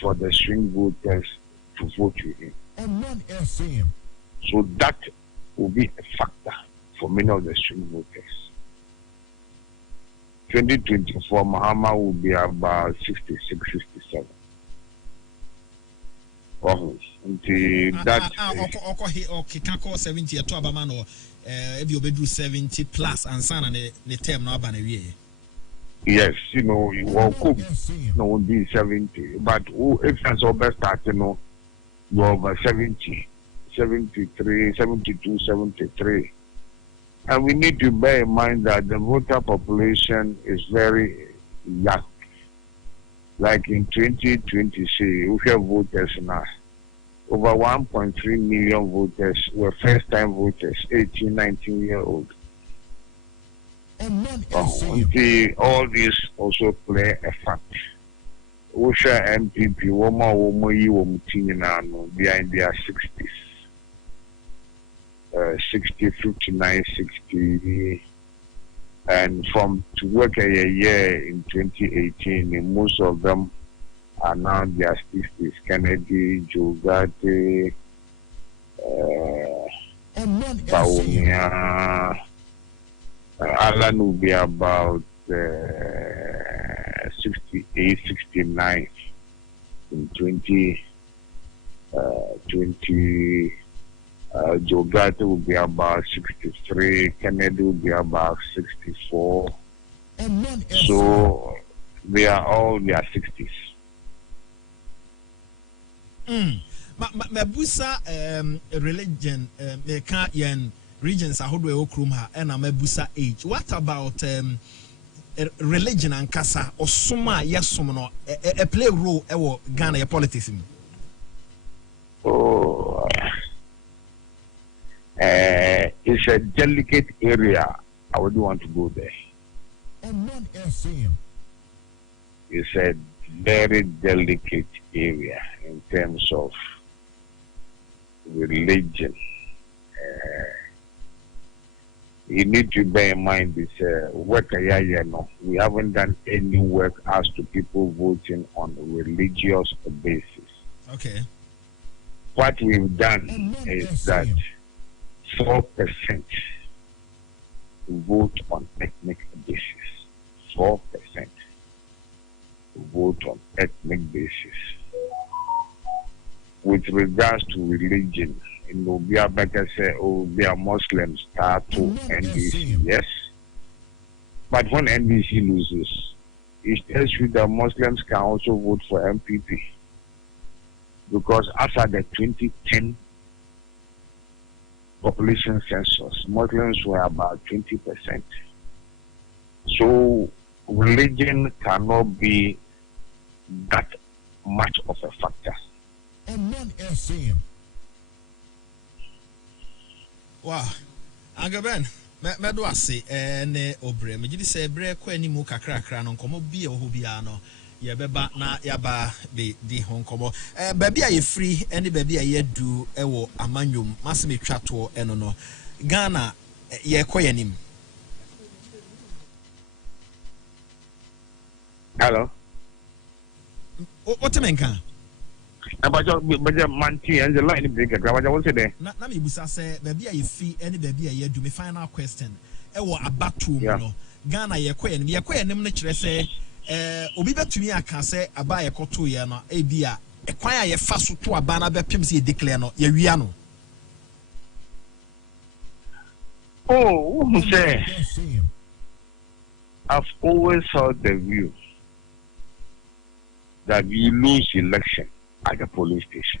for the swing voters to vote with him. So that will be a factor for many of the swing voters. 2024, Mahama will be about 66, 67. Until that. Okay, 70 to Abamano, if you bedroom 70 plus and son and the term no banner. Yes, you know, you will cook, no, be 70. But if that's all best start, you know, you're over 70, 73, 72, 73. And we need to bear in mind that the voter population is very young. Like in 2020, we have voters now. Over 1.3 million voters were first-time voters, 18, 19-year-old. All these also play a fact. We share MPP, they are in their 60s. 60, 59, 60, and from to work a year in 2018, most of them are now in their 60s. Kennedy, Jogate, Baumia, Alan will be about 68, 69 in 2020. Jogate will be about 63, Kennedy will be about 64. So they are all in their 60s. Mabusa religion regions are holding Okrumha and a Mabusa age. What about religion and Kasa or Suma Yasumono a play role ever Ghana politics? Oh, it's a delicate area. I would want to go there. It's a very delicate area in terms of religion. You need to bear in mind this work. We haven't done any work as to people voting on a religious basis. Okay. What we've done is that 4% vote on ethnic basis. 4% vote on ethnic basis. With regards to religion, we are better say, oh, they are Muslims start to NDC. Yes. But when NDC loses, it tells you that Muslims can also vote for MPP. Because after the 2010 population census, Muslims were about 20%. So religion cannot be that much of a factor. Wow, Agaben, me do ase ne obre. Me gidi se bre kwa ni mu kakra no nkomo bi e ho bia no. Ye beba na yaba be di ho nkomo. Baabi a ye free ene baabi a ye du e wo amanyom. Mase me twa to eno no. Ghana ye koyanim. Hello. What menka? But manti and the line break. I was there. Na me busa say baabi a ye free ene baabi a ye du. Me final question. ewo abatu no Ghana yekoye nim no kire se obi betumi aka se aba yekoto ye no ebia ekwan a ye fa so to aba na bepem se declare no ye wia no Oh, who say I've always held the view that we lose election at the polling station.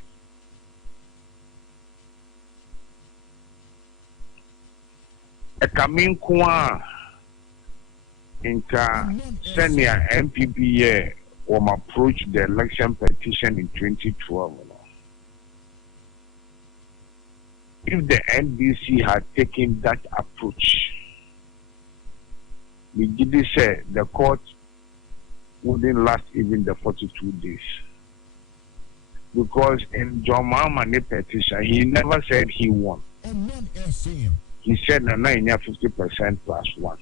A coming kwa inka senior MPP approach the election petition in 2012. If the NDC had taken that approach, we did say the court wouldn't last even the 42 days. Because in John Mahama's petition, he never said he won. He said 50% plus 1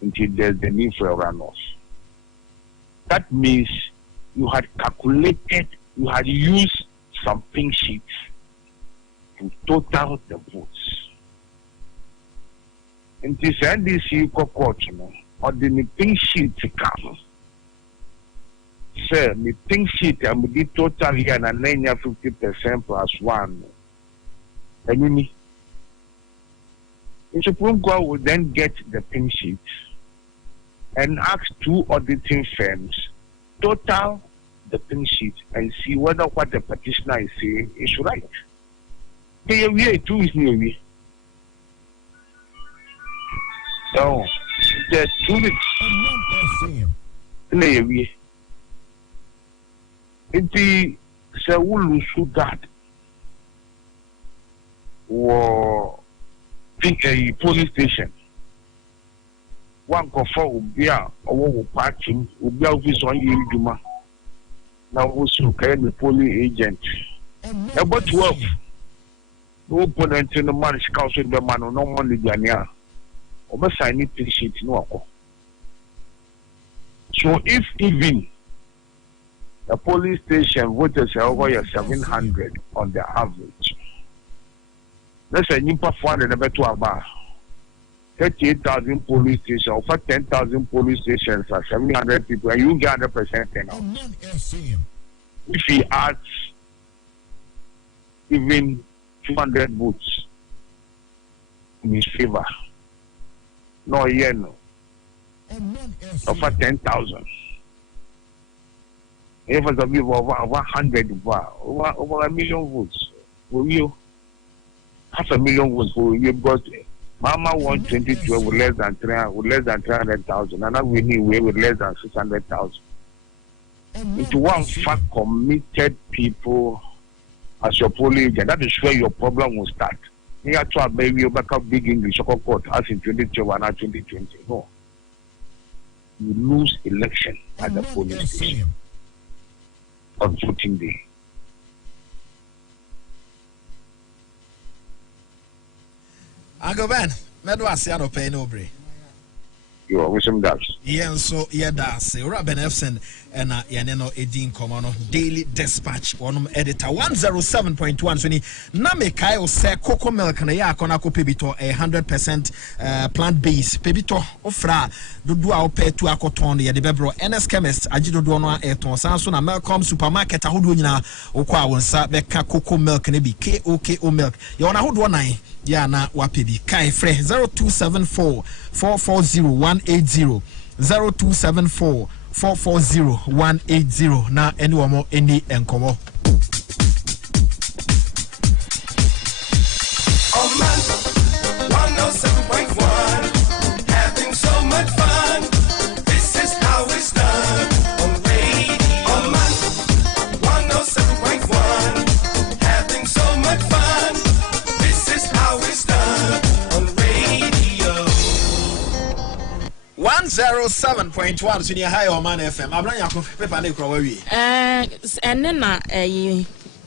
until there's the need for a runoff. That means you had calculated, you had used some pink sheets to total the votes. In this NDC court, or the pink sheet to come. Sir, the pink sheet and we did total here and 50% plus 1. And the Supreme Court will then get the pink sheet and ask 2 auditing firms total the pink sheet and see whether what the petitioner is saying is right. We 2 is new. So the 2 weeks. It is a wool that or a police station. One confer will be a parking, will be office on you. Now, also carry the police agent. About 12. No opponent in the man's council, the man, no money, Jania. Over signing sheet, no. So, if even the police station voters are over 700 on the average, let's say, Nimpa 400 and better about 38,000 police stations, over 10,000 police stations are 700 people, and you get 100% now. If he adds even 200 votes in his favor, no, over 10,000. If it's a bit over 100, over 1 million votes for you, 500,000 votes for you, because Mama won 2012 with less than 300,000, and now we need with less than 600,000. Into one fact committed people as your polling agent. That is where your problem will start. You have to maybe you back up big English court as in 2012 and 2020. No. You lose election at the polling station on voting day. Uncle Ben, medo asiano pay no bre. You are wisdom that. Yeah, so yeah, that's Robin Efson and Yaneno Edin Comono Daily Dispatch one editor 107.1 so ni Name Kyle say cocoa milk na ya kona ko pebito 100% plant based pebito ofra dodo a opɛ to akoton ye de bebro NS chemist agidodo no eton san so na Melcom supermarket ahodo nyina okwa wonsa beka cocoa milk na bi KOKO milk ye ona ahodo nan ya na wapebi kai fre 0274 440 0274 440 180 na anyone any enkomo Oman 107.1 having so much fun. This is how it's done on radio. Oman 107.1 having so much fun. This is how it's done on radio. 107.1 so near high Oman FM. Abranya ko paper na ikro wawie. Ene na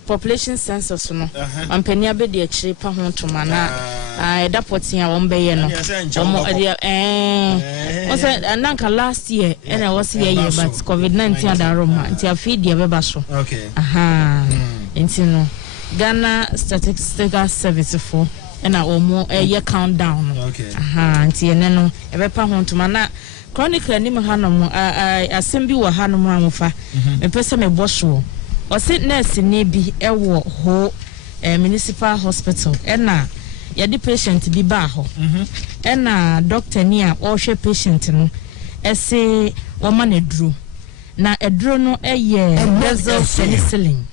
population census no. Ampania be de akire pa ho ntoma na dapotin a won be ye no. O say ananka last year ena was year but COVID-19 adaroma nti afid ye beba so. Okay. Nti no Ghana Statistical Service for ena omo countdown okay nti ene no ebepa ho ntoma na chronicle ni me hanom asem bi wo hanom amofa me pese me boso o se nurse ni bi ewo ho municipal hospital ena ya di patient bi ba ho ena doctor ni a o hwe patient no ese wo ma na duro na eduro no eye nasal penicillin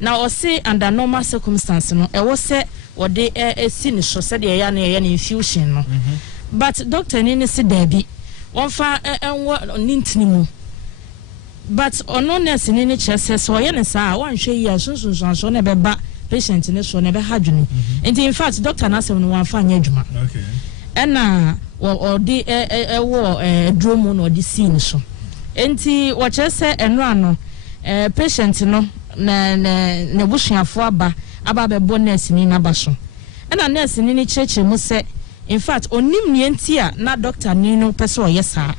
na o se under normal circumstances no e wo se wo de esi ni so se de ya na infusion no but doctor ni se dabi won fa enwo nintini mu but ono nurse ni chese so ye ne sa wan hwe yi asunsun so na be ba patient ni so na be hadwene in fact doctor na asem no wan fa anya adwuma okay ena o de wo duro mu no de si ni so enti wo chese eno ano patient no na busuafo aba be bo nurse ni na ba so ena nurse ni cheche mu se in fact onim ni enti a na doctor ni no pese o yesa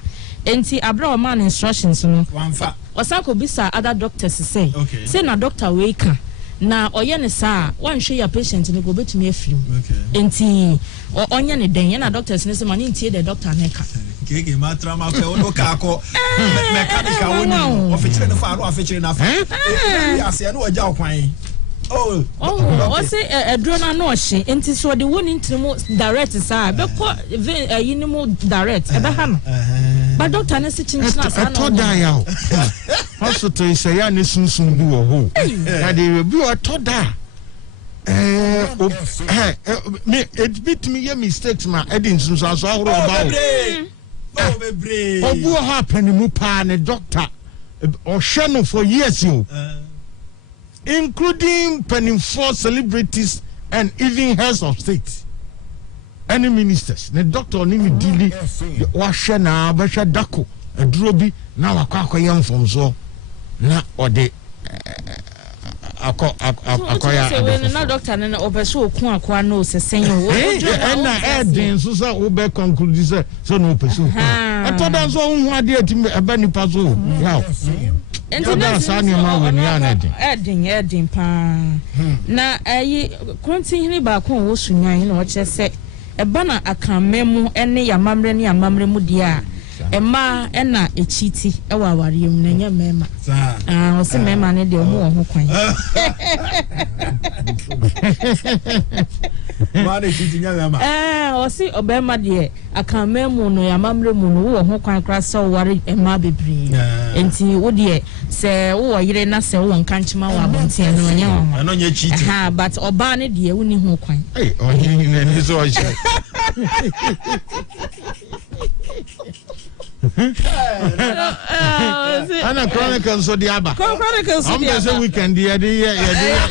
enti abra o man instructions no wanfa osako bisa other doctors say okay. say na doctor we ka na oye ne sa wan hwe ya patient ni go betumi afrim okay enti onye ne den na doctors ni say man ntie the doctor ne ka keke matra ma fe wono ka akọ mechanical woni officer no fa no officer na fa ya se no oja okwan oh o say edro na no hye enti so the one intimo direct sa be ko yinimo direct e be ha no but doctor na se chinchina sa no to da ya hospital is ya ne sunsun bi wo ho na de bi o to da me it bit me your mistakes ma edin sunsun so ahoro ba oh bebre obu happen mu pa ne doctor o hwe no for years you including penny-for celebrities and even heads of state any ministers the doctor ni dili wa hwe na ba hwe dako aduro bi na wakọ yam from so na ode akoya na doctor na obeso okun akwa no sesen o na edin so say wo be conclude say so no obeso atoda so hu ade atimi eba nipa so yaw enti sa ni ma we ni edin pa na ayi kontinhiri ba kon wo sunyan na o chese eba na akamemu ene yamamre ni yamamre mu dia Emma ena echiti ewa awari mu na nya mema o se mema ne de omo ho kwan ma na echiti nya mema o se obema de aka memu no ya mamre mu no wo ho kwan kra se wari emma bebri enti wo de se wo yire na se wo nka nchima wa bonte no nya ho no nya echiti but oba ne de wo ni ho kwan o ni ne so aje ana chronicles so diaba chronicles so diaba am weekend ya it's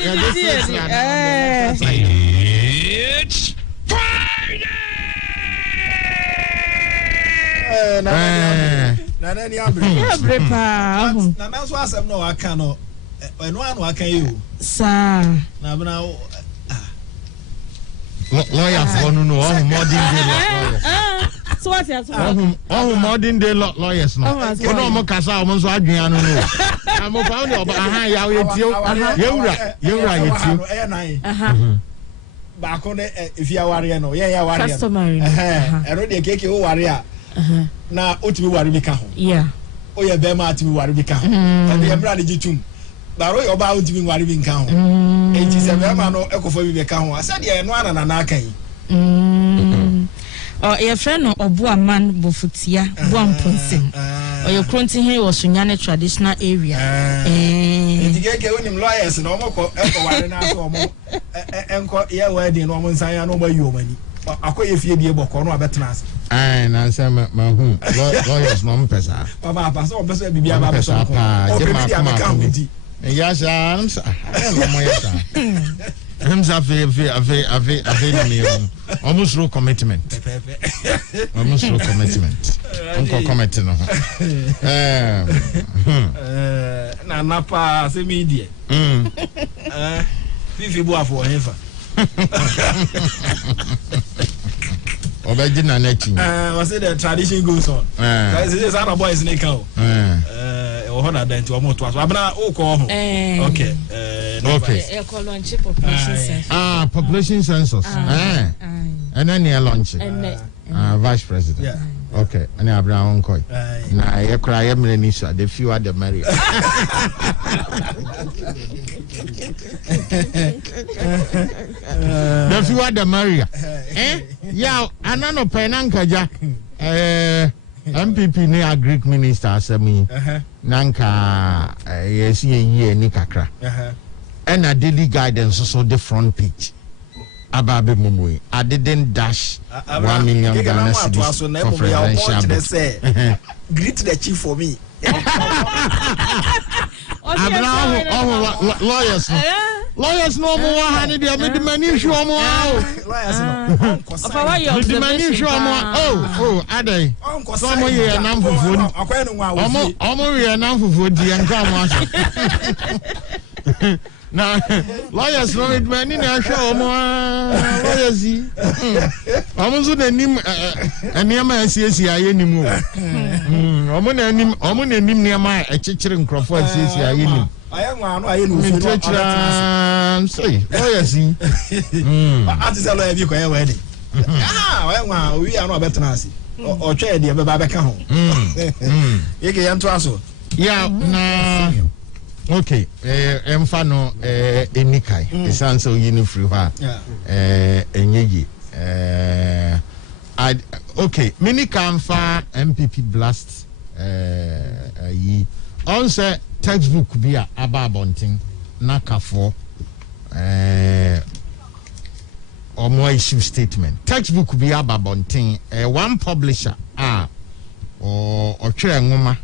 Friday na ni abre pa na so asem no aka no eno anu aka you sa na bna lawyer for no modern day so what you modern day lawyers no you know mo kasa o mo so adwen anu no am fa no ba ya yetio yewura yetio ba ko ne if you ware no ye ya ware customary ero de keke o ware a na otimi ware bi ka ho yeah o ye be ma atimi ware bi ka ho e de mra de gitum baro yo ba otimi ware bi ka ho e ti se be ma no ekofo bi be ka ho asa de no ana na aka yi your friend no Obuaman Bofutia Buamponsem or your cronty here was Sunyane traditional area keke onim lawyers no mo ko ware na so mo enko ye wedding no mo nsan no ba yi o mani akoye fie die boko no abetena na say ma hu lawyers no mpesa papa so obeso bibia ba beso ko o be dia me kan di ya sha am sa no mo ya sa I'm sorry, almost no commitment. Almost no commitment. Uncle committing. Na napa se media. Fifi bo afo hefa. Obedi na nechi. Was it the tradition goes on. Guys, this is other boys in the cow. ohona da nti omo to aso abna o ko ho okay e ko launch population census population census and then you launch vice president okay and abna on koi na ye kra ye mre ni so the fewer the merrier the fewer the merrier yeah anano penankaja MPP ne a Greek minister asemi nanka yes ye ni kakra and a daily guidance so the front page ababe mumui I didn't dash 1 million Ghana cedis for presidential greet the chief for me lawyers no more honey they made the money show more lawyers no the money show more ade so mo ye na mfufu omo ye na mfufu di enka mo aso na lawyers no made money na show more lawyers yi omo so na nim eniama asiesi aye nim omo na nim niama echichire nkrofo asiesi aye nim ayanwa no aye no say lawyers yi atisa lawyer bi ko ye we ni ayanwa wi anu abetena ase o twa de be ba beka ho yeke yanto aso ya na okay emfa no enikai isanso yini free ha enyeji okay mini kamfa MPP blast yi on say textbook bia ababontin nakafo omo issue statement textbook bia ababontin one publisher or twa nwoma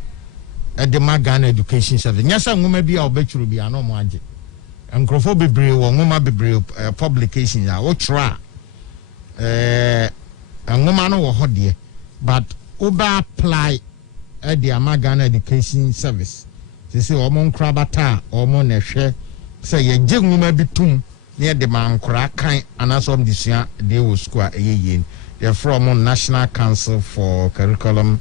the Ghana education service nyasa nwoma bia obetwuru bia no mo age enkrofo bebre wo nwoma bebre publication ya wo tra nwoma no wo hode but oba apply the Ghana education service say omo nkrabata omo na hwe say ye je nwoma bitum near the mankra kan anasom disua de wo school eyeye they from National Council for Curriculum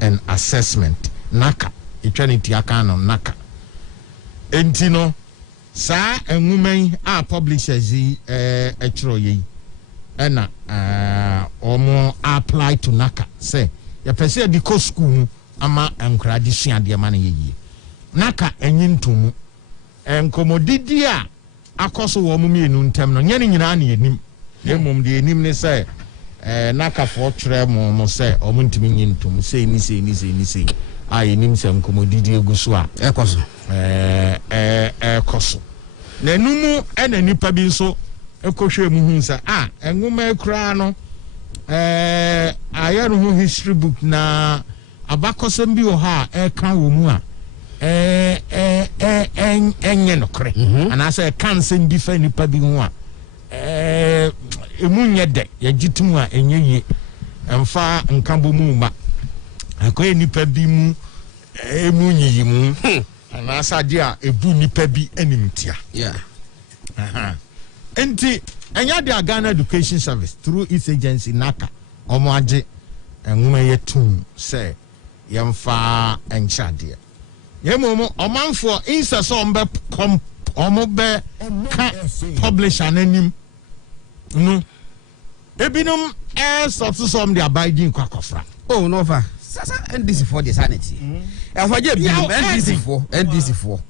and Assessment NACA eternity akano NACA entino sa enwumen a publishers etro yi ena omo apply to NACA say ya pese di ko school ama enkra disua de ma na yeye NACA enyintumu enkomodidi a akoso wo mu mienu ntem no nyane nyina na yenim emom de yenim ne say NACA for tire mo say omo ntimi nyintum say ni say a yenim se enkomodidi eguso a ekoso ekoso na enumu ena nipa bi nso ekohwe mu hu say enwuma ekura no aya no history book na abakosem bi wo ha eka wo mu a enye no kre ana say kansen bi fa nipa bi ho a emunye de yagitum a enye ye emfa nkambo mu ma akoye nipa bi mu emunyi yi mu ana asade a ebu nipa bi animtia enti enya de Ghana Education Service through its agency NACA omo age enwuma yetum say yemfa enchade yemomo omanfo insa so omo be ka publish anim no ebinum sort some the abiding kwakofra oh no fa sasa NDC for the sanity afaje ebinum NDC for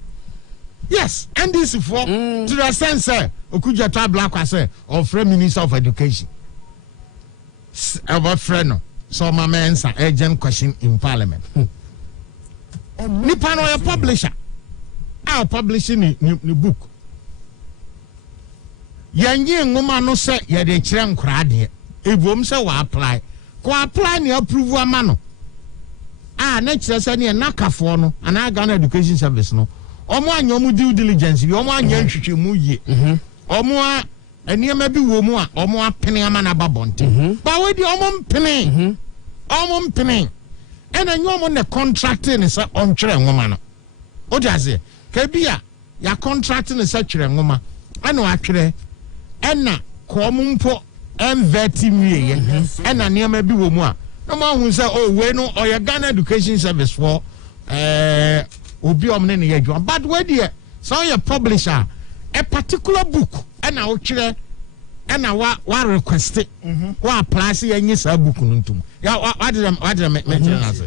yes NDC for to the sense okuja to black say of Minister of Education about friend so my men's urgent question in Parliament. Nipa no a publisher. I'll publishing the book. Yanyi ngoma no say ye de kire nkra de. Ebom say wa apply. Ko apply ni approve ama no. Na kire say ne nakafo no ana Ghana Education Service no. Omo anya omo due diligence bi omo anya nhwehwemu ye. Omo a eniema bi wo mu a omo apene ama na babonte. Ba we di omo mpene. Omo mpene. Ena nyomo ne contracting ne sa ontwere nwoma no. O jaze ka bia ya contracting ne sa twere nwoma. Ana watwere ena ko mo mpo enveti miye ena niema bi wo mu a no ma hu say oh we no oya Ghana Education Service for obi omne ne yadwa but where there so your publisher a particular book and I ochire and I wa request it wa apply say any sa book no ntum ya what did mention as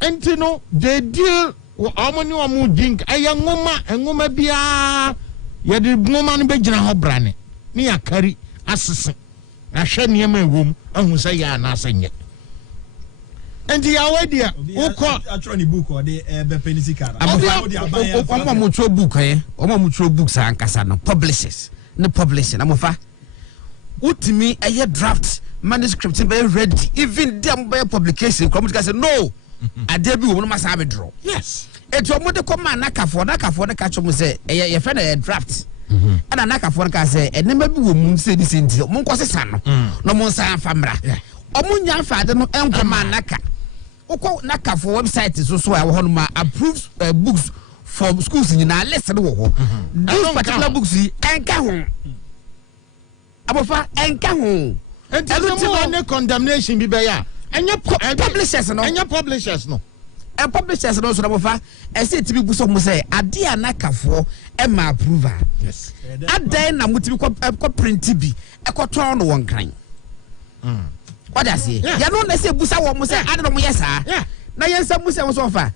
and you know they deal omoni omu drink aya ngoma bia ya de ngoma no be gina ho brane ne ya kari asese na hwe niam ewom ahu say ya na asenye and the idea actually the book or the penisi card omo mutuo book omo mutuo books ankasa no publishers no publishing amofa utimi a draft manuscript be ready even them by publication come to say no adebi wo no masa be draw yes eto mo de come nakafo de ka chomo say ye fe na draft ana nakafo ka say enema bi wo mu say this enti mo nko sesa no no mo nsa famra omunya faade no enkoma naka ukọ nakafo website so a wo hono ma approved books for schools nyina list no wo those particular books enka ho abofa enka ho enti no condemnation bi be ya enya publishers no publishers no so abofa ese tibi bu so mo say ade anakafo e ma approval yes ade na mutibi ko print bi e ko ton no won kan what I say ya no na say busa wo mo say ade no mo yesa na yensa mo say wo so fa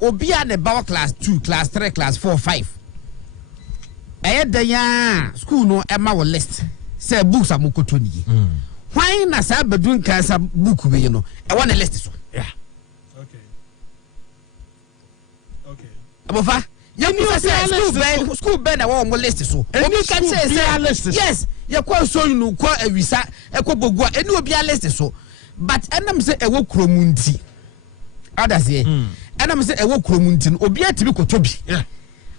obi a ne bawa class 2 class 3 class 4 5 ya school no e ma wo list say books amokoto ni why na sa bedun kan sa book we no e won list so abofa you say school ben na wo mo list so obi ka say yes ye kwa so you kwa awisa e kwa bogua eni obi a list so but enam say e wo kromunti others here enam say e wo kromunti obi atibi kotobi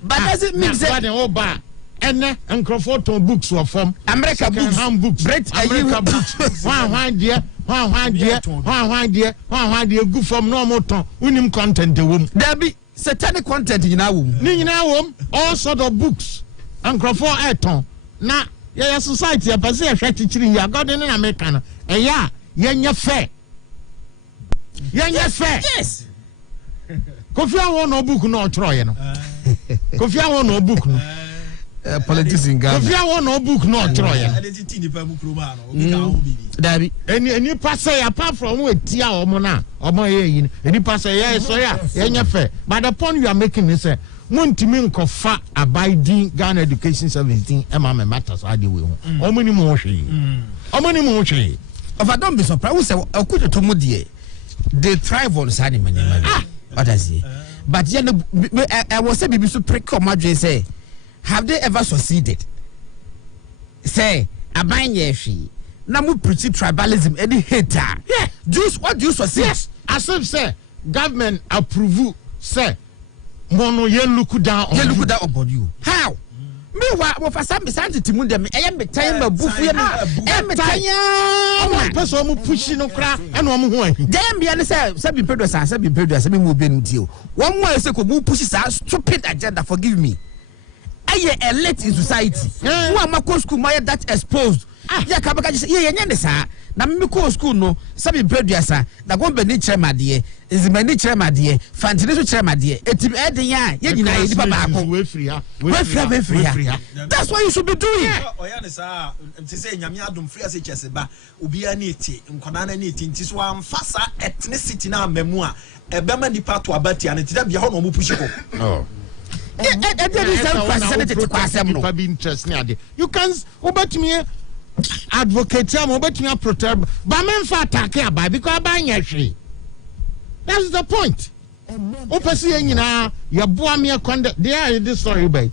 but does it mean say oba ene encrofoton books were from America books great America books one dia good from normal ton unim content the wom there be satanic content nyina wom all sort of books encrofo eton na your society a person a hwet chiri ya god in America no eya yenye fair yes Kofi awon no book no otro ye no Kofi awon no book no politics in Ghana Kofi awon no book no otro ye identity ni pa mu kroma no obi ka ho bibi dabi any pastor apart from we tia omo na omo ye yi any pastor ye so ya yenye fair but the point you are making is say montimi nkofa abiding Ghana education service thing e ma matters ade we ho omo ni mo hwe of I don't be surprised we say okuto to mu de they thrive on sani manyama what I say but you know I was say bibi so prick on madwe say have they ever succeeded say abanye hwe na mu preach tribalism any hater what do you succeed yes as if say government approve say mono ye look down upon you how me wa for some sanity mu dem e me tan ma bufu ye me tan person mu pushi no kra e no mo ho ahi dem bia ne say be producer say me mu be nti o won mo say ko mu pushi sa stupid agenda forgive me aye elite in society who am go school my that exposed ya ka baka ye nya ne sa na me ko school no sabi producer na go be ni chremade izimani chremade fantini so chremade etim eden ya ye nyina ye dipa ba ko we free ha that's what you should be doing oya ne sa nti say nyame adom free as chese ba obi a na eti nkona na eti nti so amfasa ethnicity na amamu a ebema nipa to abati an nti da bia ho no mo pushi ko you can obet me advocate am obet me protect but men fa attack about because abanya hwe that's the point opesi nyina ye boa me condemn there this story by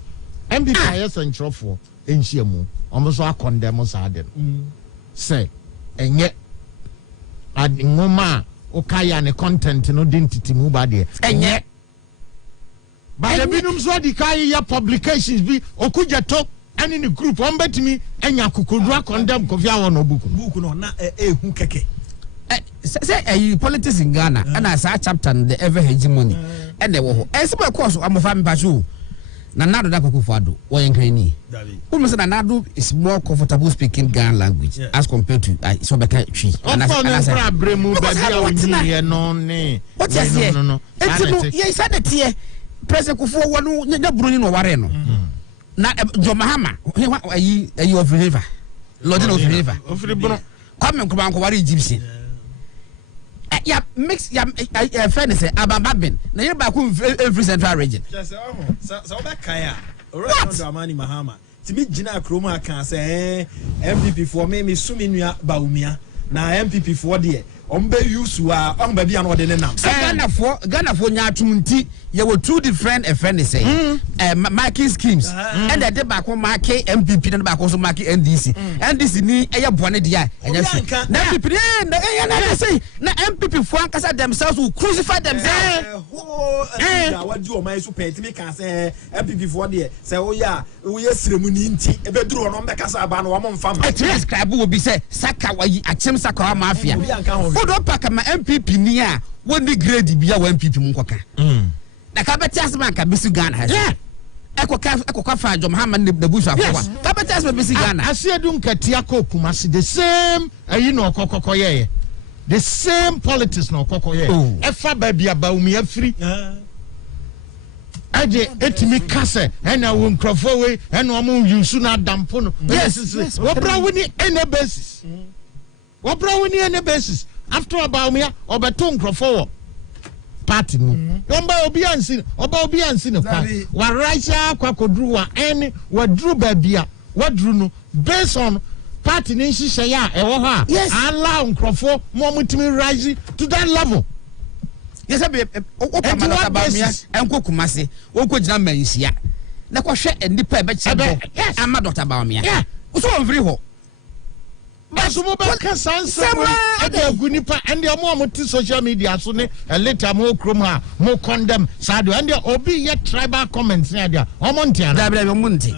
MB yes and trofo enhiamu omoso akondem sa ade say enye ngoma okaya ne content no identity mu ba de enye but the minimum so the kai publications be okujeto and in the group on bet me enya kukodua condemn Kofi awon no book no na ehu keke say politics in Ghana and as a chapter the ever hegemony and the wo e se course amofa mpacho na nado da kokofado wo yenkan ni who say na nado is more comfortable speaking Ghana language as compared to so beka twi and as bremu ba dia oni ye no ne what you say no ye said it here President Kufuor wonu nya broni no ware no na John Mahama ayi of river Lord of river come nko ware Egyptian ya mix ya friend say abababin na ye ba ku every central region so obekaya around Amani Mahama timi gina kroma aka say MPP for me sumi nua baumia na MPP for there ombe yusu a omba bia no de ne nam Ghana for nya atumnti ye were two different friends say marking schemes and the back on market MPP and back also market NDC ni eye bone dia enya say na MPP na say na MPP for ankasa themselves will crucify themselves what do o my super timi kan say MPP for there say o ya wo ye sremu ni nti e be duru no mbeka sa ba no wo mfa ma describe will be say saka wayi achem saka wa mafia odo paka ma MPP ni a woni grade bia wa MPP mu nkoka na ka beti asema ka bisi Ghana ha ekoka fa John Mahama ne bush afwa ka beti asema bisi Ghana asiedu nkatia ko Kumasi the same ayi no okokoko ye the same politics no okokoko ye efa ba bia ba umi afiri aje etimi kase ena wo nkrofo we ena omo yusu na dampo no yes wobra woni any basis wobra woni any basis after about me obeto nkrofo party mu yomba obi ansi no kwa wa raisha kwa kodru wa ene wa dru babia wa dru no based on party ni hihye ya ewo ha allow nkrofo mo mutimi rise to that level. Yes be opamana about me enko Kumasi wonko gina manhia na ko hwe enipa e be chebo ama Dr. Baumia so onfiri ho baso mo ba ka sansa mo e aguni pa and the mo ti social media so ne later mo krom ha mo condemn sado and the obi ye tribal comments na dia omonti ana da omonti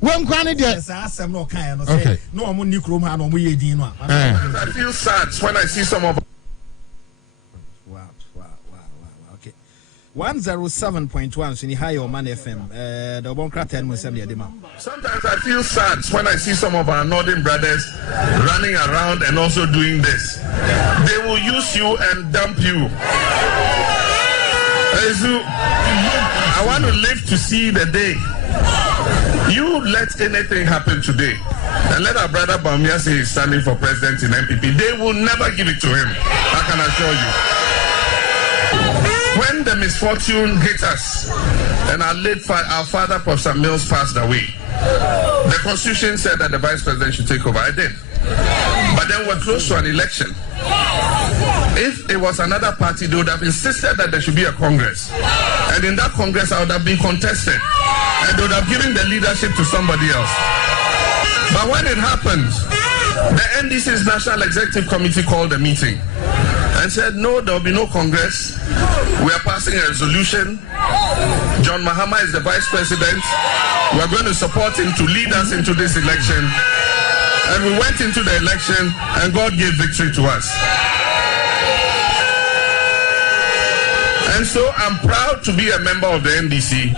wen kwa ne dia asem no kan no say no omo ni krom ha no omo ye din no I feel sad when I see some of 107.1 so ni high Omanfm the Obonkra 10 mo sem de ma. Sometimes I feel sad when I see some of our northern brothers running around and also doing this. They will use you and dump you. I want to live to see the day. You let anything happen today and let our brother Baumia say he's standing for president in MPP. They will never give it to him. I can assure you. When the misfortune hit us and our father Professor Mills passed away, the constitution said that the vice president should take over. I did. But then we're close to an election. If it was another party, they would have insisted that there should be a Congress. And in that Congress, I would have been contested. And they would have given the leadership to somebody else. But when it happened, the NDC's National Executive Committee called a meeting and said, no, there will be no Congress. We are passing a resolution. John Mahama is the vice president. We are going to support him to lead us into this election. And we went into the election and God gave victory to us. And so I'm proud to be a member of the NDC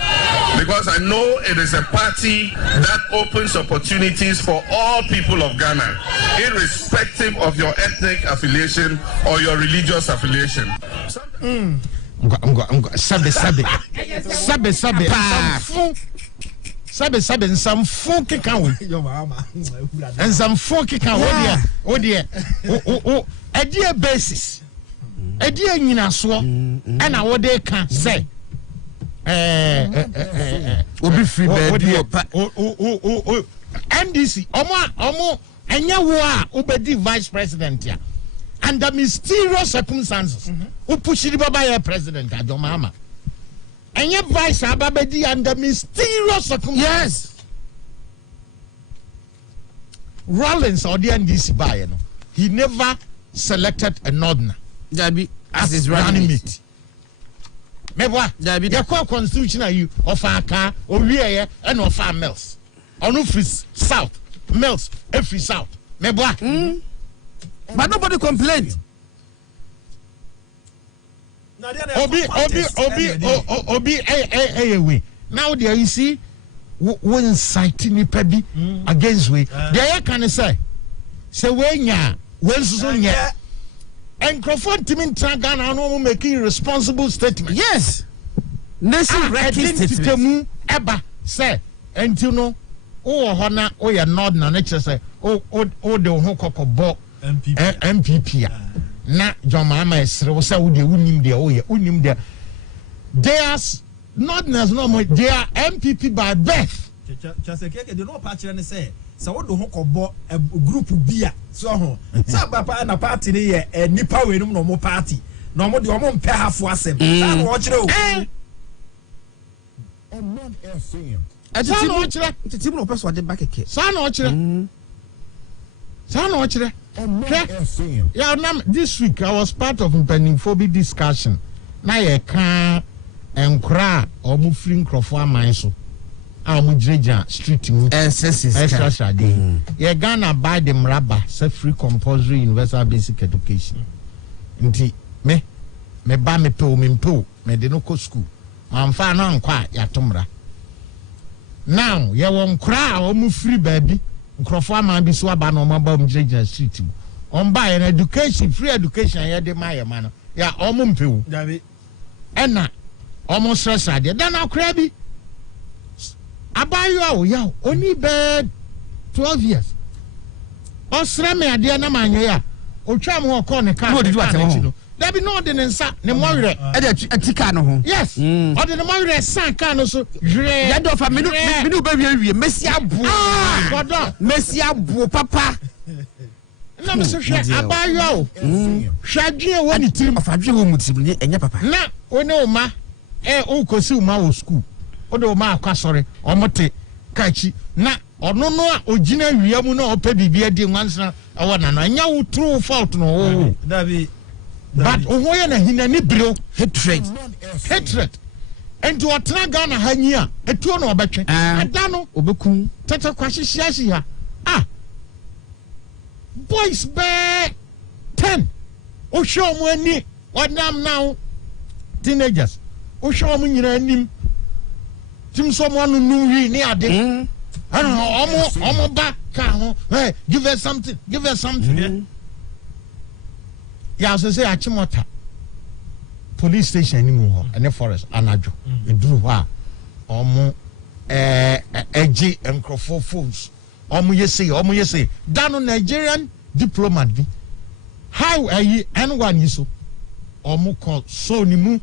because I know it is a party that opens opportunities for all people of Ghana, irrespective of your ethnic affiliation or your religious affiliation. Sabe some phone kick out. And some phone kick out. Oh dear. A dear basis. A dear Nina Swa. And I what they can say. Obi free bed. NDC. Omo. And ya Obedi vice president ya. Under mysterious circumstances. Who push the Baba president John Mahama. And your vice Ababedi under mysterious circumstances. Yes. Rollins or the NDC buyer, he never selected a northerner as his running mate. Mebwa, the core constitution you of our car or we and of our mills. On free south, mills, every south. Mebwa. But nobody complained. Obi, now there you see, when citing me pebi against we, there can say when ya, when so ya, nkrofo ntimi ntra Ghana no making responsible statement. Yes. Nation wrecking statement. Eba say enti no wo ho na wo ye nod na ne kire say o de ho kokobọ MPP na Jomama esre wo say wo de unim de wo ye unim de they are nodness no more they are MPP by birth. Chasekeke de no party ne say so wo do ho kobọ group bia so ho say papa na party ne ye nipa we num no mo party no mo de o mo mpe hafo asem sa no wo kire o Omanfm. Team no person de back keke. Sa no kire. Omanfm. Yeah, this week I was part of Mpenimfobi discussion. Na ye kan enkra o mu free nkrofo aman so. A mu jireja street mu. Extra shade. Ye Ghana buy them rubber say free compulsory universal basic education. Nti me ba me pe de no ko school. Amfa no ankwa ya tomra. Now ye won kra o mu free baby. Nkrofo aman bi so aba no maba mu jireja street mu. On buy an education, free education ye de my man. Ya o mu mpewu. David. Ena almost stress ade dan akra bi abayo awo ya oni be 12 years osre me ade na manye ya otwa mo okọ ne ka no dey do atem there be no de ne nsa ne mowerɛ e dey atika no ho yes o de ne mowerɛ san ka no so jre ya do fa me no be wie mesi abo godo mesi abo papa na me so hwe abayo hwadwe woni tirim afadwe wo mutim ne enya papa na one o ma o kosi o ma wo school o de o ma akwa sori o mote kachi na ono no a ogina wia mu na o pa bibia di nwansana e wona na nya wo true fault no o David. but o ho ye na hinani biro hatred and what Ghana hanyia etuo no obetwe ada no obekun tete kwahyehyia ha boys be 10 o show mu ani odam now teenagers o show mu nyina anim tim so mo anu wi ni ade omo ba ka ho hey give us something ya so say achimota police station ni mu ho ene forest anajo eduru ho a omo eji enkrofo phones omo yese dano Nigerian diplomat bi how are you anyone yi so omo call so ni mu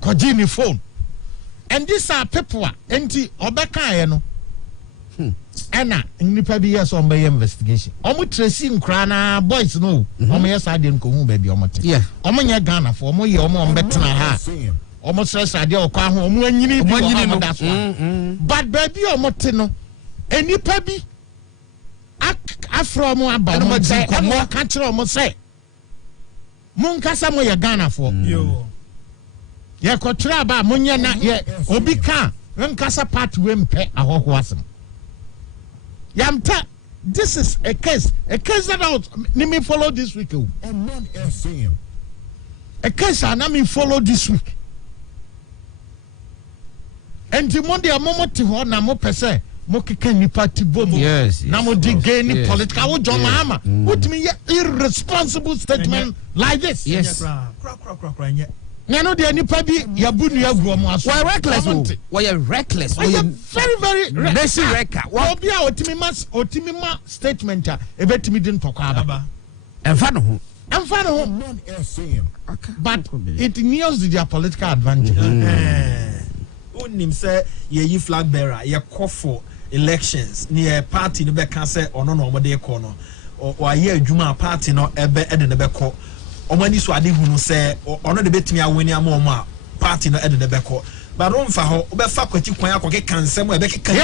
koji ni phone and these are people enti obeka ye no ena nipa bi yes on by investigation omo tracy nkra na boys no omo yes ade nko hu ba bi omo te omo nya Ghana for omo ye omo betena ha omo stress ade okwa ho omo anyini bi omo da so but baby omo te no enipa bi afro omo aba omo say omo ka kire omo say mun kasa mo ye Ghana for Yo. ye kotra ba munya na ye obi ka nkasa part we mpe ahoho asem yamta this is a case that out me follow this week Omanfm. a case na me follow this week enti mo de amomo te ho na mo pese mo keka nipa ti bom na mo di gain political wo John Mahama what me irresponsible statement like this yes Kra nye no de nipa bi ya bu nu agu mo aso why reckless why very nation wrecker obi a otimi ma statement a ebetimi din tokwa aba enfa no ho Omanfm. but it nears their political advantage unim say ye flag bearer ye call for elections near party no be can say ono no omode call no o aye adwuma party no ebe ede ne be call omani so ade hunu say ono de betimi awani ama a party no ede ne be call but on fa ho obe fa kwati kwan akoke kansem ebe keka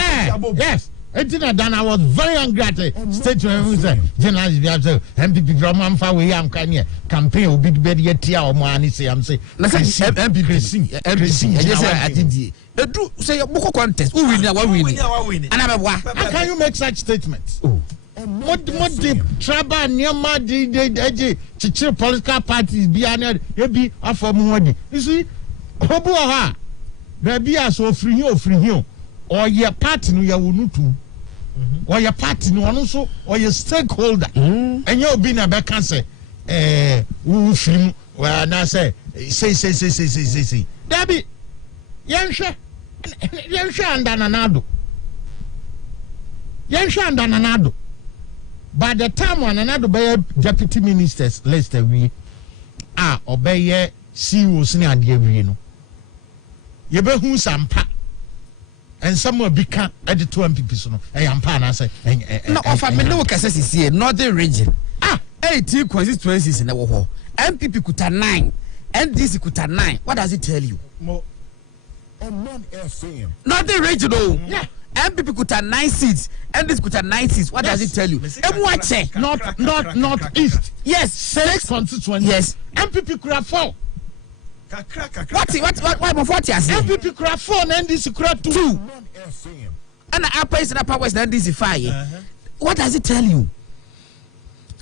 yes Etina Dan, I was very angry at the statement who said, General MPP from Amfa, we am can campaign will be better yet here or more. Say, I'm saying, MPP, I just said, I did. Do say a book contest. Who win? How can you make such statements? What the trouble near my chichi political parties be an be for money? You see, Hoboha, baby, are so free here. Or your party no ya wunutu or your party no also or your stakeholder and you'll be na be can say who film where na say Debbie yɛnhwɛ andananado by the time when another deputy ministers list we obey CEOs ni ade awie no yɛbɛhu sampa and some will become at 2 MPP so no ampa na say no offer me no kase sisi northern region 18 constituencies na wo ho MPP kuta 9 NDC kuta 9 what does it tell you Omanfm. Northern region oh yeah MPP kuta 9 seats NDC kuta 9 seats what does it tell you north east yes 6 constituencies yes MPP kuta 4 what more 40 as MPP kuta 4 and NDC kuta 2 Omanfm. and the upper east and upper west NDC 5 what does it tell you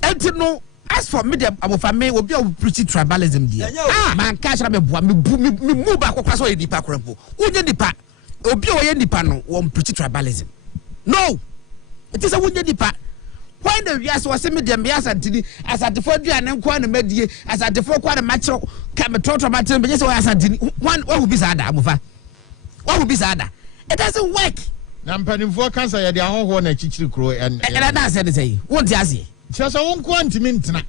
and to know as for me the family will be a pretty tribalism there man cash me move back across the deeper crumple who the deeper obi o ye nipa no won pretty tribalism no it is a wunye nipa when the wiase was me dem bias antini asatefo duane nko na medie asatefo kwa na macho ka me trotro matem be say asantini one who be sada amofa who be sada it doesn't work na mpanimfo kansa ye de ahoho na chichiri kro and na say say won't ase so wonko antimi ntena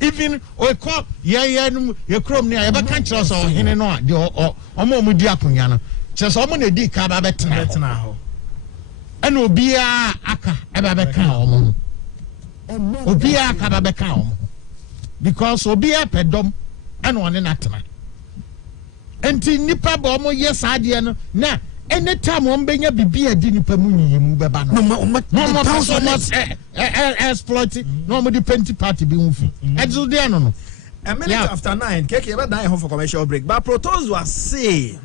even okọ ye krom ni ayeba kan kire so hene no a de omo di akonya no kire so omo na di ka ba betena ho ana obia aka eba beka omo obia aka ba beka omo because obia pedom ana one na tena enti nipa ba omo yes ade no na anytime on benya bibia di nipa mu nyimu beba no no exploit no mo di penti party bi unfi edzo de no a minute after 9 keke ebe die home for commercial break but protos was say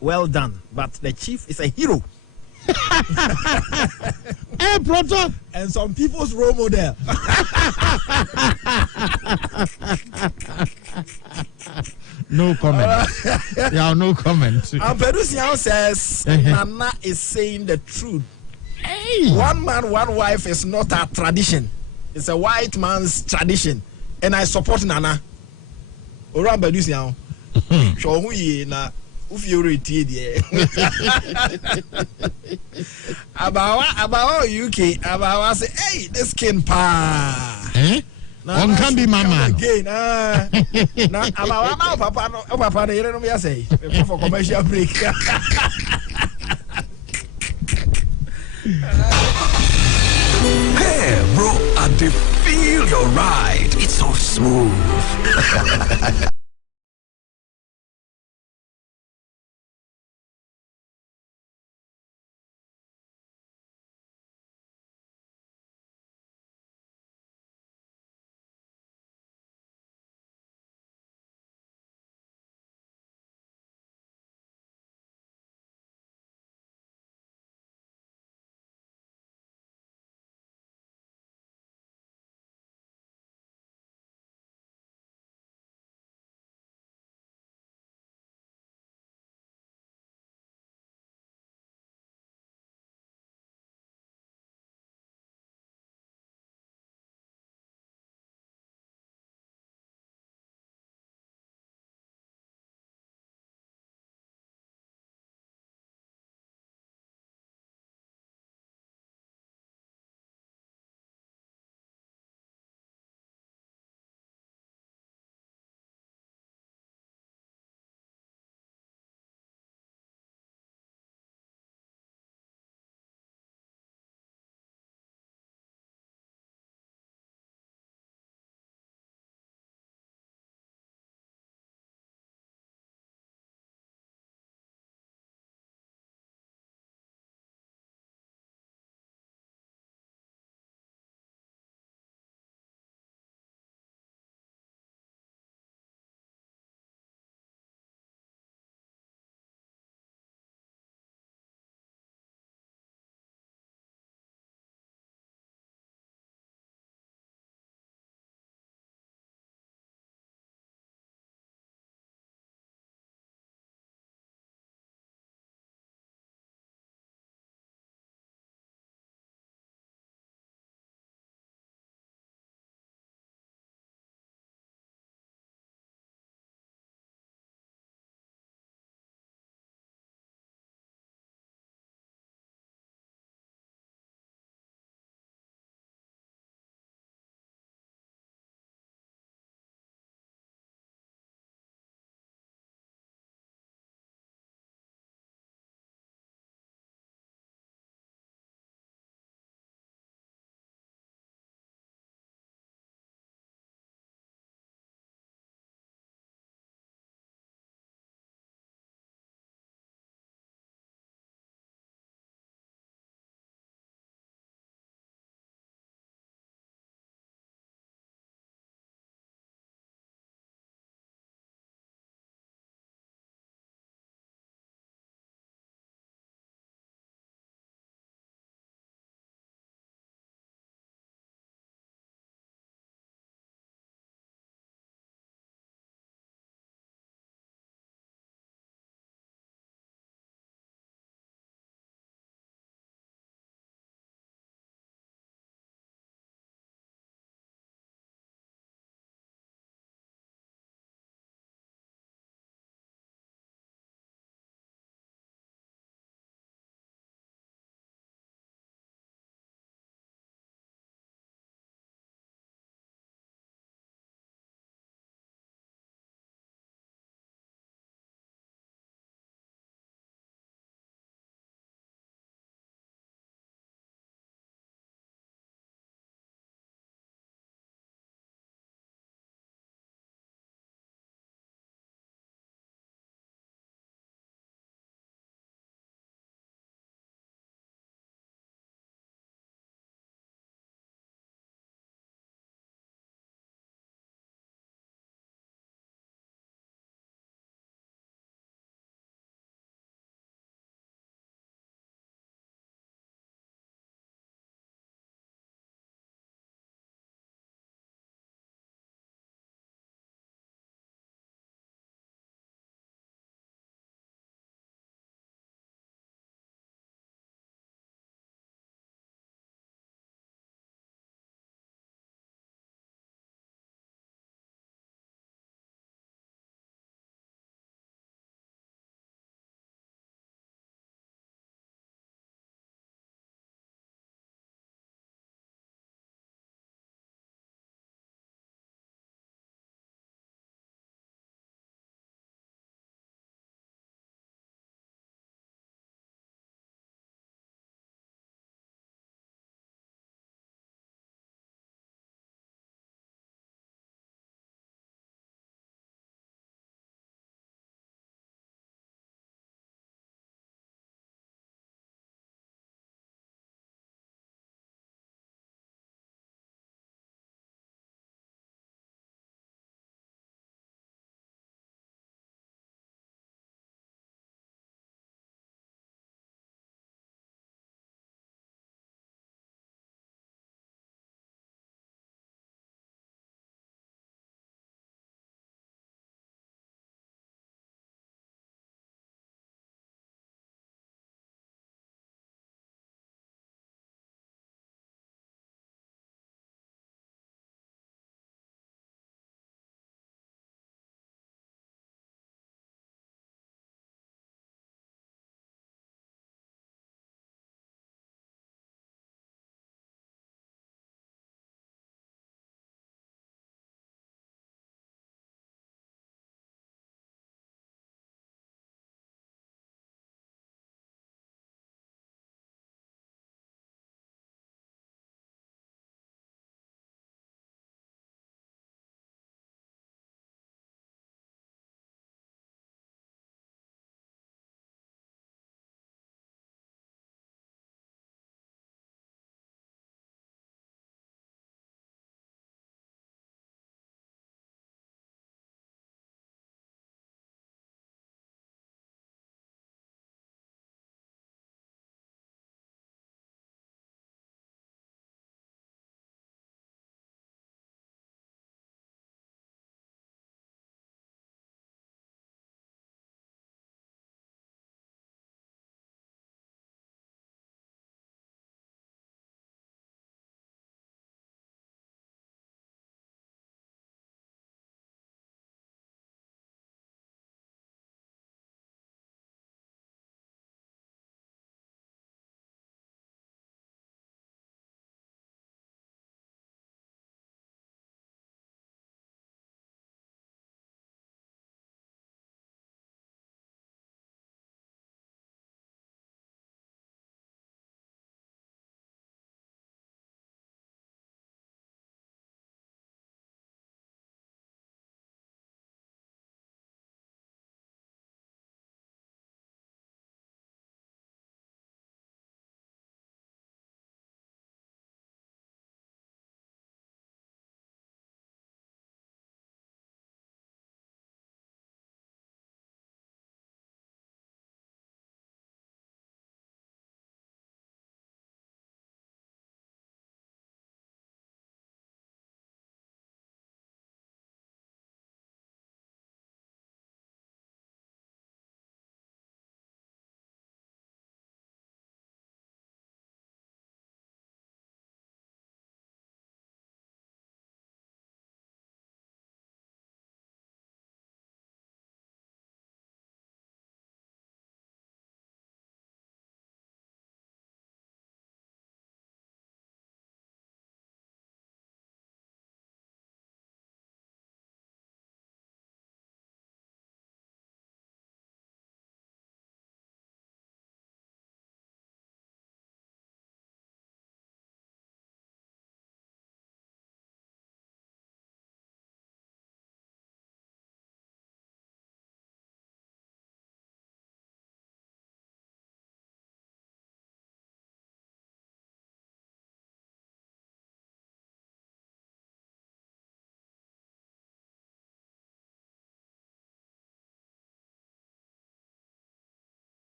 well done but the chief is a hero proto and some people's role model no comment. No comment. And Perusian says Nana is saying the truth. Hey. One man, one wife is not a tradition. It's a white man's tradition. And I support Nana. Oran Perusian. Show who ye na ufioretie die. About UK, about say, hey, this skin pa. One can be my man. Again, now Papa, you know me. I say for commercial break. Hey, bro, I feel your ride. It's so smooth.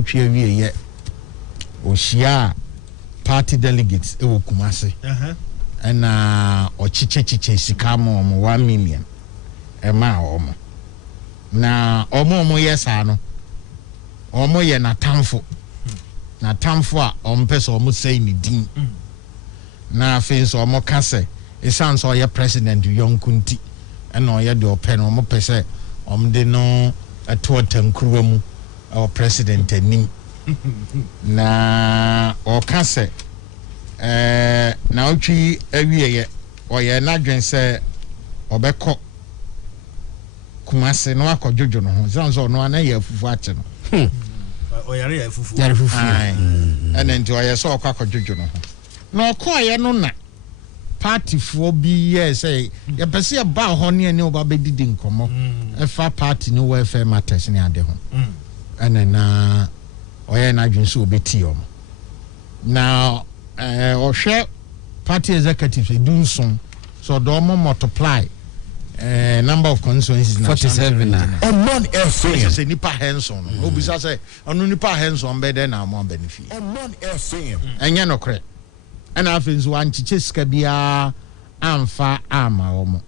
otwe wie ye ohyia party delegates e wo Kumasi na ochiche sika mo 1 million e ma omo na omo yesa no omo ye na tamfo a ompese omo say ni din na afi so omo ka se isan so ye president yonkunti e na ye de open omo pese om de no ato tankruwa mu o president anim na o ka se na otwi awieye oye na dwen se obekọ Kumasi no akọjojo no ho zanzo no ana ye afufu ache no oyare ya afufu ene nti oye so akọjojo no ho na okoye no na party fo bi ye say ye pese ye ba ho ne ne oba bedidi nkomo e fa party no welfare matters ne ade ho ene na oye na dwen so obeti om na ohwe party executives edunson so do mo multiply number of constituencies 47 Omanfm say nipa Henson obisa say onu nipa Henson be den na mo benefit Omanfm enya no kre ena afenzu anchiche sika bia amfa ama omo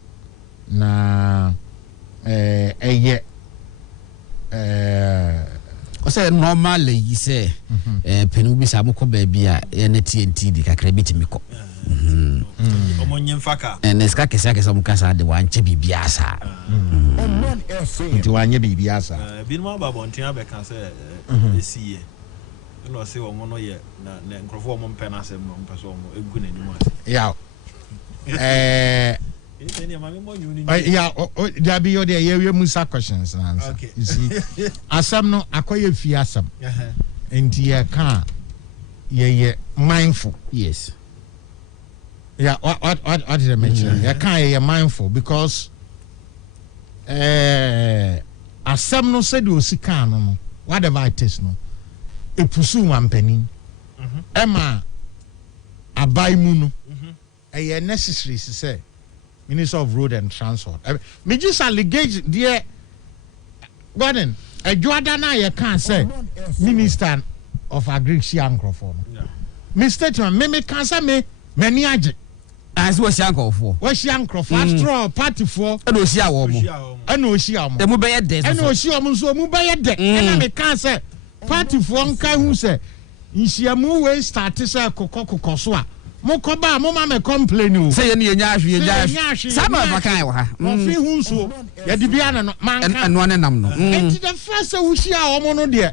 na eye o say normal yi say penu bi sa moko ba bia na TNT di kakra bitimi ko omonye mfaka ska kesa mukasa de wanche bibia sa nti wanye bibia sa binu ababo ntia abeka se esiye no se omo no ye na nkrofo omo mpe na asem no mpe so omo egu na nimu ase ya any mama mo nyuni ya dabi yo de ye musa questions na answer you see asam no akoye fi asam nti ye ka ye mindful yes. Yeah, what did I mention? You can't be mindful because asem no said you see no whatever it is no e pursue one penny Emma abai mu no e necessary to say Minister of Road and Transport me just allegation there Gordon e Jordan na you can't say Minister of Agriculture and Crofon me statement me can say me many age as was yanko for was yanko for party for and o sia wo mo and o sia mo e mu be ye de and o sia mo so mu be ye de and me can say party for nka hu say nsia mu we start say kokoko so a mo ko ba mo ma me complain o say ye ne nya ahwe sama ba kan wo ha mo fi hu so ye de bia na man kan eno ne nam no and the first we sia o mo no de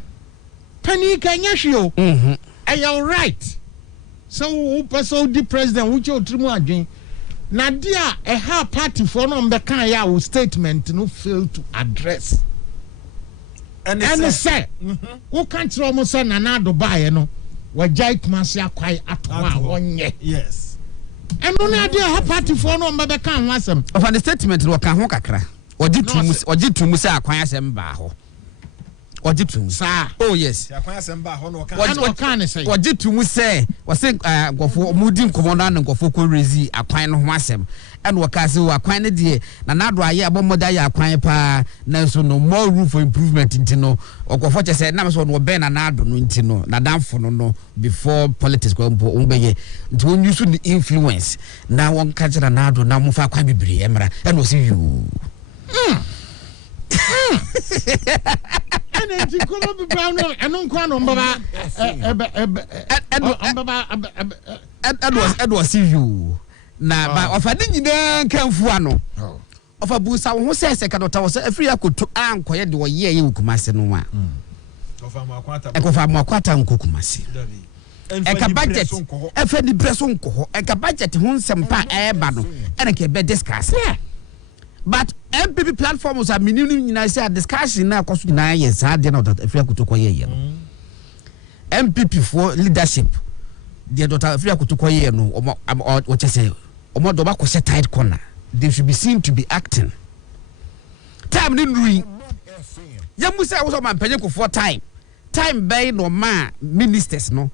pani kan nya hwe o you right. So person the president which you trimu adwen na dia a ha party for no mbeka ya o statement no fail to address and say who can't tell mo say na do bae no wajai Kumasi akwai atwa wonye yes and no na dia ha party for no mbeka ho asem of the statement no ka ho kakra oji tumu say akwan asem ba ho ojitum sa oh yes ya kwan asem ba ho no ka kan say ojitum say wase gofo mudi nkomoda na gofo ko rezi akwan no ho asem and wakase akwan ne de na nado aye abomoda ya akwan pa na so no more room for improvement intino ogofo che say na so no be na nado no intino na danfo no before politics go mbeye nti won use the influence na won ka jira nado na mo fa akwan bibire emra and o see you and it come be brown and non kwa no mbaba Edward see you na ba ofa de nyina kanfu ano ofa busa wo ho se kadota wo se afri akoto ankoye de wo ye Kumasi no a ofa mo akwata Kumasi eka budget efa di preso nko eka budget ho nsempa eba no ene ke be discuss but MPP platforms are minimum nyina say discussion na akoso nyina yes ade na afri akoto koye no MPP for leadership the daughter afri akoto koye no o chese omo do ba ko set tight corner they should be seen to be acting time ni nui ya musa wo so man panye ko for time bay no ma ministers no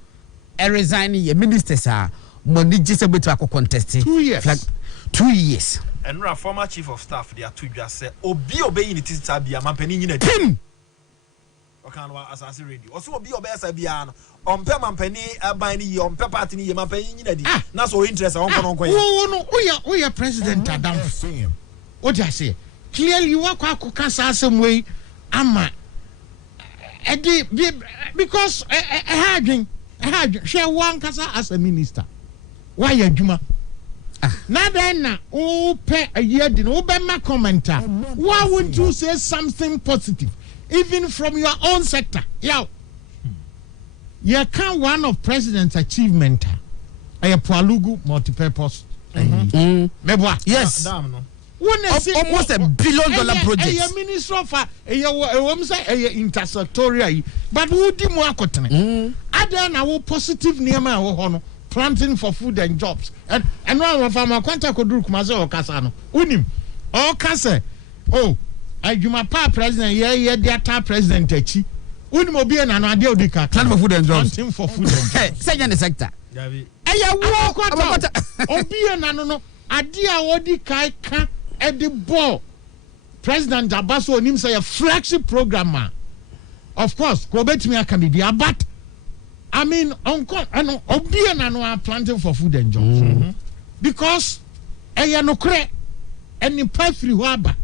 resign ye ministers are money just beto akọ contest 2 years 2 years and ra former chief of staff they are to just say obi obey in it is bia man pani nyina tim Okan wa asase radio. Oso obi obesa bia no. Ompe mampani aban ni ompe party ni mampani nyina di. Na so interest on kono koye. We are president Adam. What I say? Clearly you are kwa some way ama because share one kasa as a minister. Why you juma? Now then, pay a year din my commenter. Why wouldn't you say something positive, even from your own sector? Yeah, you can one of president's achievement. A Palugu multipurpose. Yes. Almost $1 billion project. A minister of a intersectorial, but who did more cotton? Other now positive near my honor. Planting for food and jobs. And one of our contact could do Kumazo Casano. Unim. Oh, Casa. Oh, I do my pa president, yeah, their top president. Unim be an idea of the plan for food and jobs. Planting for food and jobs. Second sector. I walk out. Oh, be an no idea what the kai can at the ball. President Abaso Nim say a flagship programmer. Of course, go bet me a can be but. I mean, uncle, and Obian are planting for food and jobs. Because I no cre any free waba.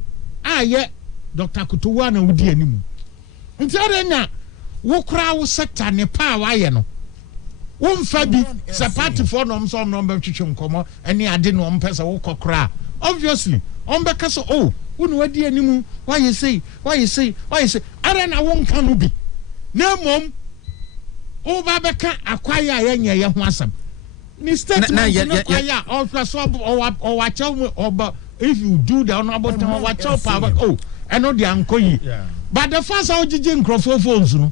Yeah, Dr. Kutuwana would be anymore. Until then, wo crowd sector ne power, no. One fabi, Sapati for some number of chichum como, and I didn't want person walk cry. Obviously, on the castle, oh, wouldn't wait anymore. Why you say? I don't know, won't come be. No, mom. Oh, Babaka acquire any wasam. Mistake, acquire or watch out, or if you do the honorable time, watch out, power. Oh, I know the uncle. But the first out Jim Crawford phones, no.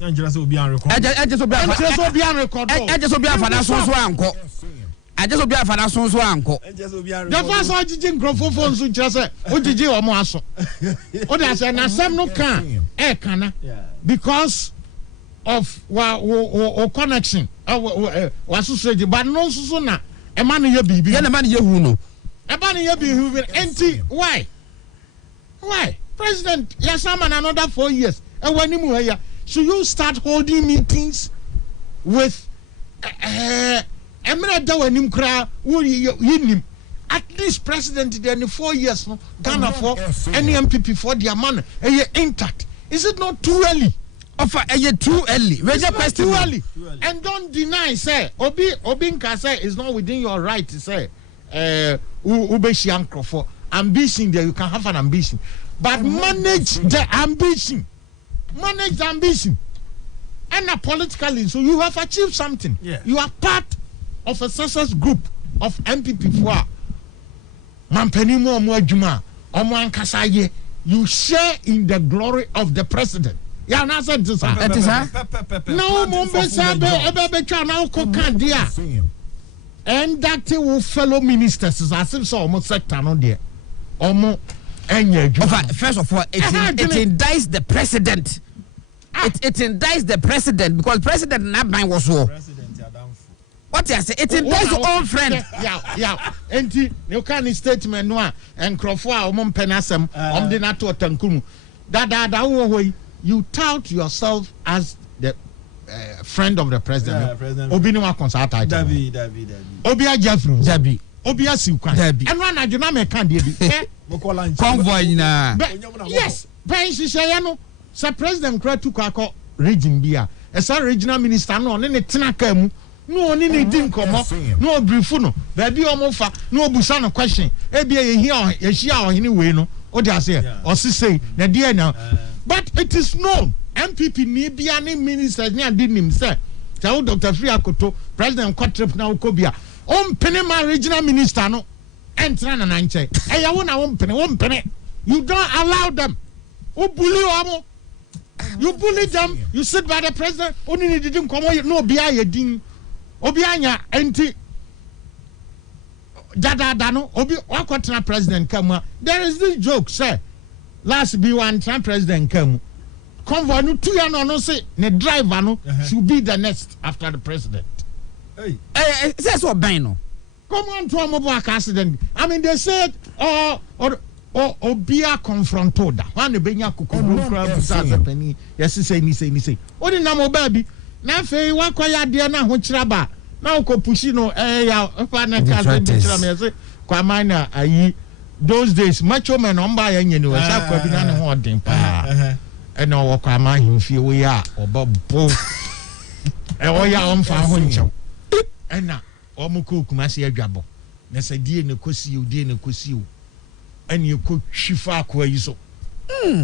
And just will be on record. I just will be on record. I just will be a financial uncle. I just will be a financial uncle. The first out Jim Crawford phones, which I said, what did you almost? Oh, that's an some no can, because. Of connection was society, but no sooner a man here be and a man here who know a man here be who will empty. Why President? Yes, I'm another 4 years. And when you here, should you start holding meetings with at least president then 4 years no Ghana for any MPP for their money intact? Is it not too early? Offer too early. Too early. And don't deny, say, Obinka say is not within your right to say, for ambition there, you can have an ambition. But manage the ambition. And politically, so you have achieved something. Yeah. You are part of a success group of MPP for Mampenimo Mwajuma, Omankasaye. You share in the glory of the president. Yeah, now said this. No, Mombasa, now Kokandia. And that will fellow ministers as if so almost sector on there. Almost first of all, it indicts the president. It indicts the president because President Nabine was war. What I say, it indicts your own friend. Yeah. And you can't statement no and Crawford Penasem the NATO Tankum. That you tout yourself as the friend of the president. Obinwa consultant. Obia Jeffrey. Dabi. Obia Siukan. Dabi. And one Ajuname can be. Convoy na. Yes. Pension Sir President Kratukako region bia. As a regional minister no ne tenaka no oni ne din komo no brifu no baby omofa no obusa no question ebia ye here ye hia ohene we no o dey say o say na dey na. But it is known MPP ni bia ni ministers ni adinim say tell Dr. Free Akoto President Kwatrip na Okobia on penema regional minister no entra na nanche e ya wona won pene you don't allow them o bully omo. You bully them, you sit by the president, only didn't come no bia ye din obianya enti dano obi wakotena president come. There is this joke say last be one time president come convoy no two ya no say the driver no should be the next after the president. Hey says what ban no come on to a mobile accident. I mean they said or obia confronto da wan benya kokobro kra busa zapani yes say ni say odi na mo ba bi na fe wakoya de na ho kira ba na ko pushi no ya fa na ka se kira me say kwa mana ayi those days macho men on ba ya nyeni o sha kwa bi na ne ho odin pa e na wo kwa ma himfie wo ya obabo e wo ya on fa ho nchew e na o mo ko kuma se adwabo na se die ne kosi o and you could shifa kwa yiso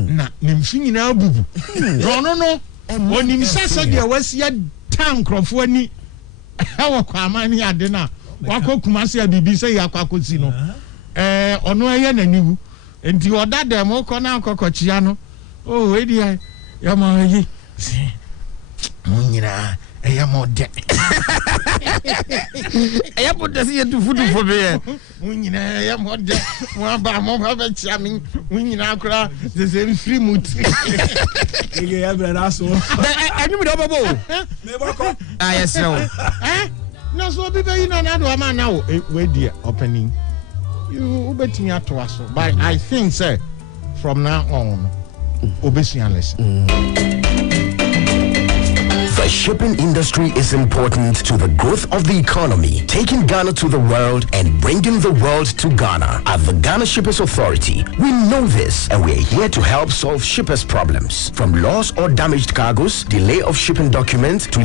na nimfi nyina bubu no onim sasa de wasia tankrofo ani hawa kwa amani ade na wakokuma se bibi se yakwakosi no ono eye naniwu enti odada mo ko na akokochia no we dia ya ma yi nyina eya mode eya mode se yetu fudu be nyina eya mode mo ba chia mi nyina akra ze free mood ye ya bra na so anu mi do bobo me boko yes no no so bi be na do ama na we dia opening you betimi ato aso but I think say from now on obesian lesson. The shipping industry is important to the growth of the economy, taking Ghana to the world and bringing the world to Ghana. At the Ghana Shippers Authority, we know this and we are here to help solve shippers' problems. From lost or damaged cargoes, delay of shipping documents, to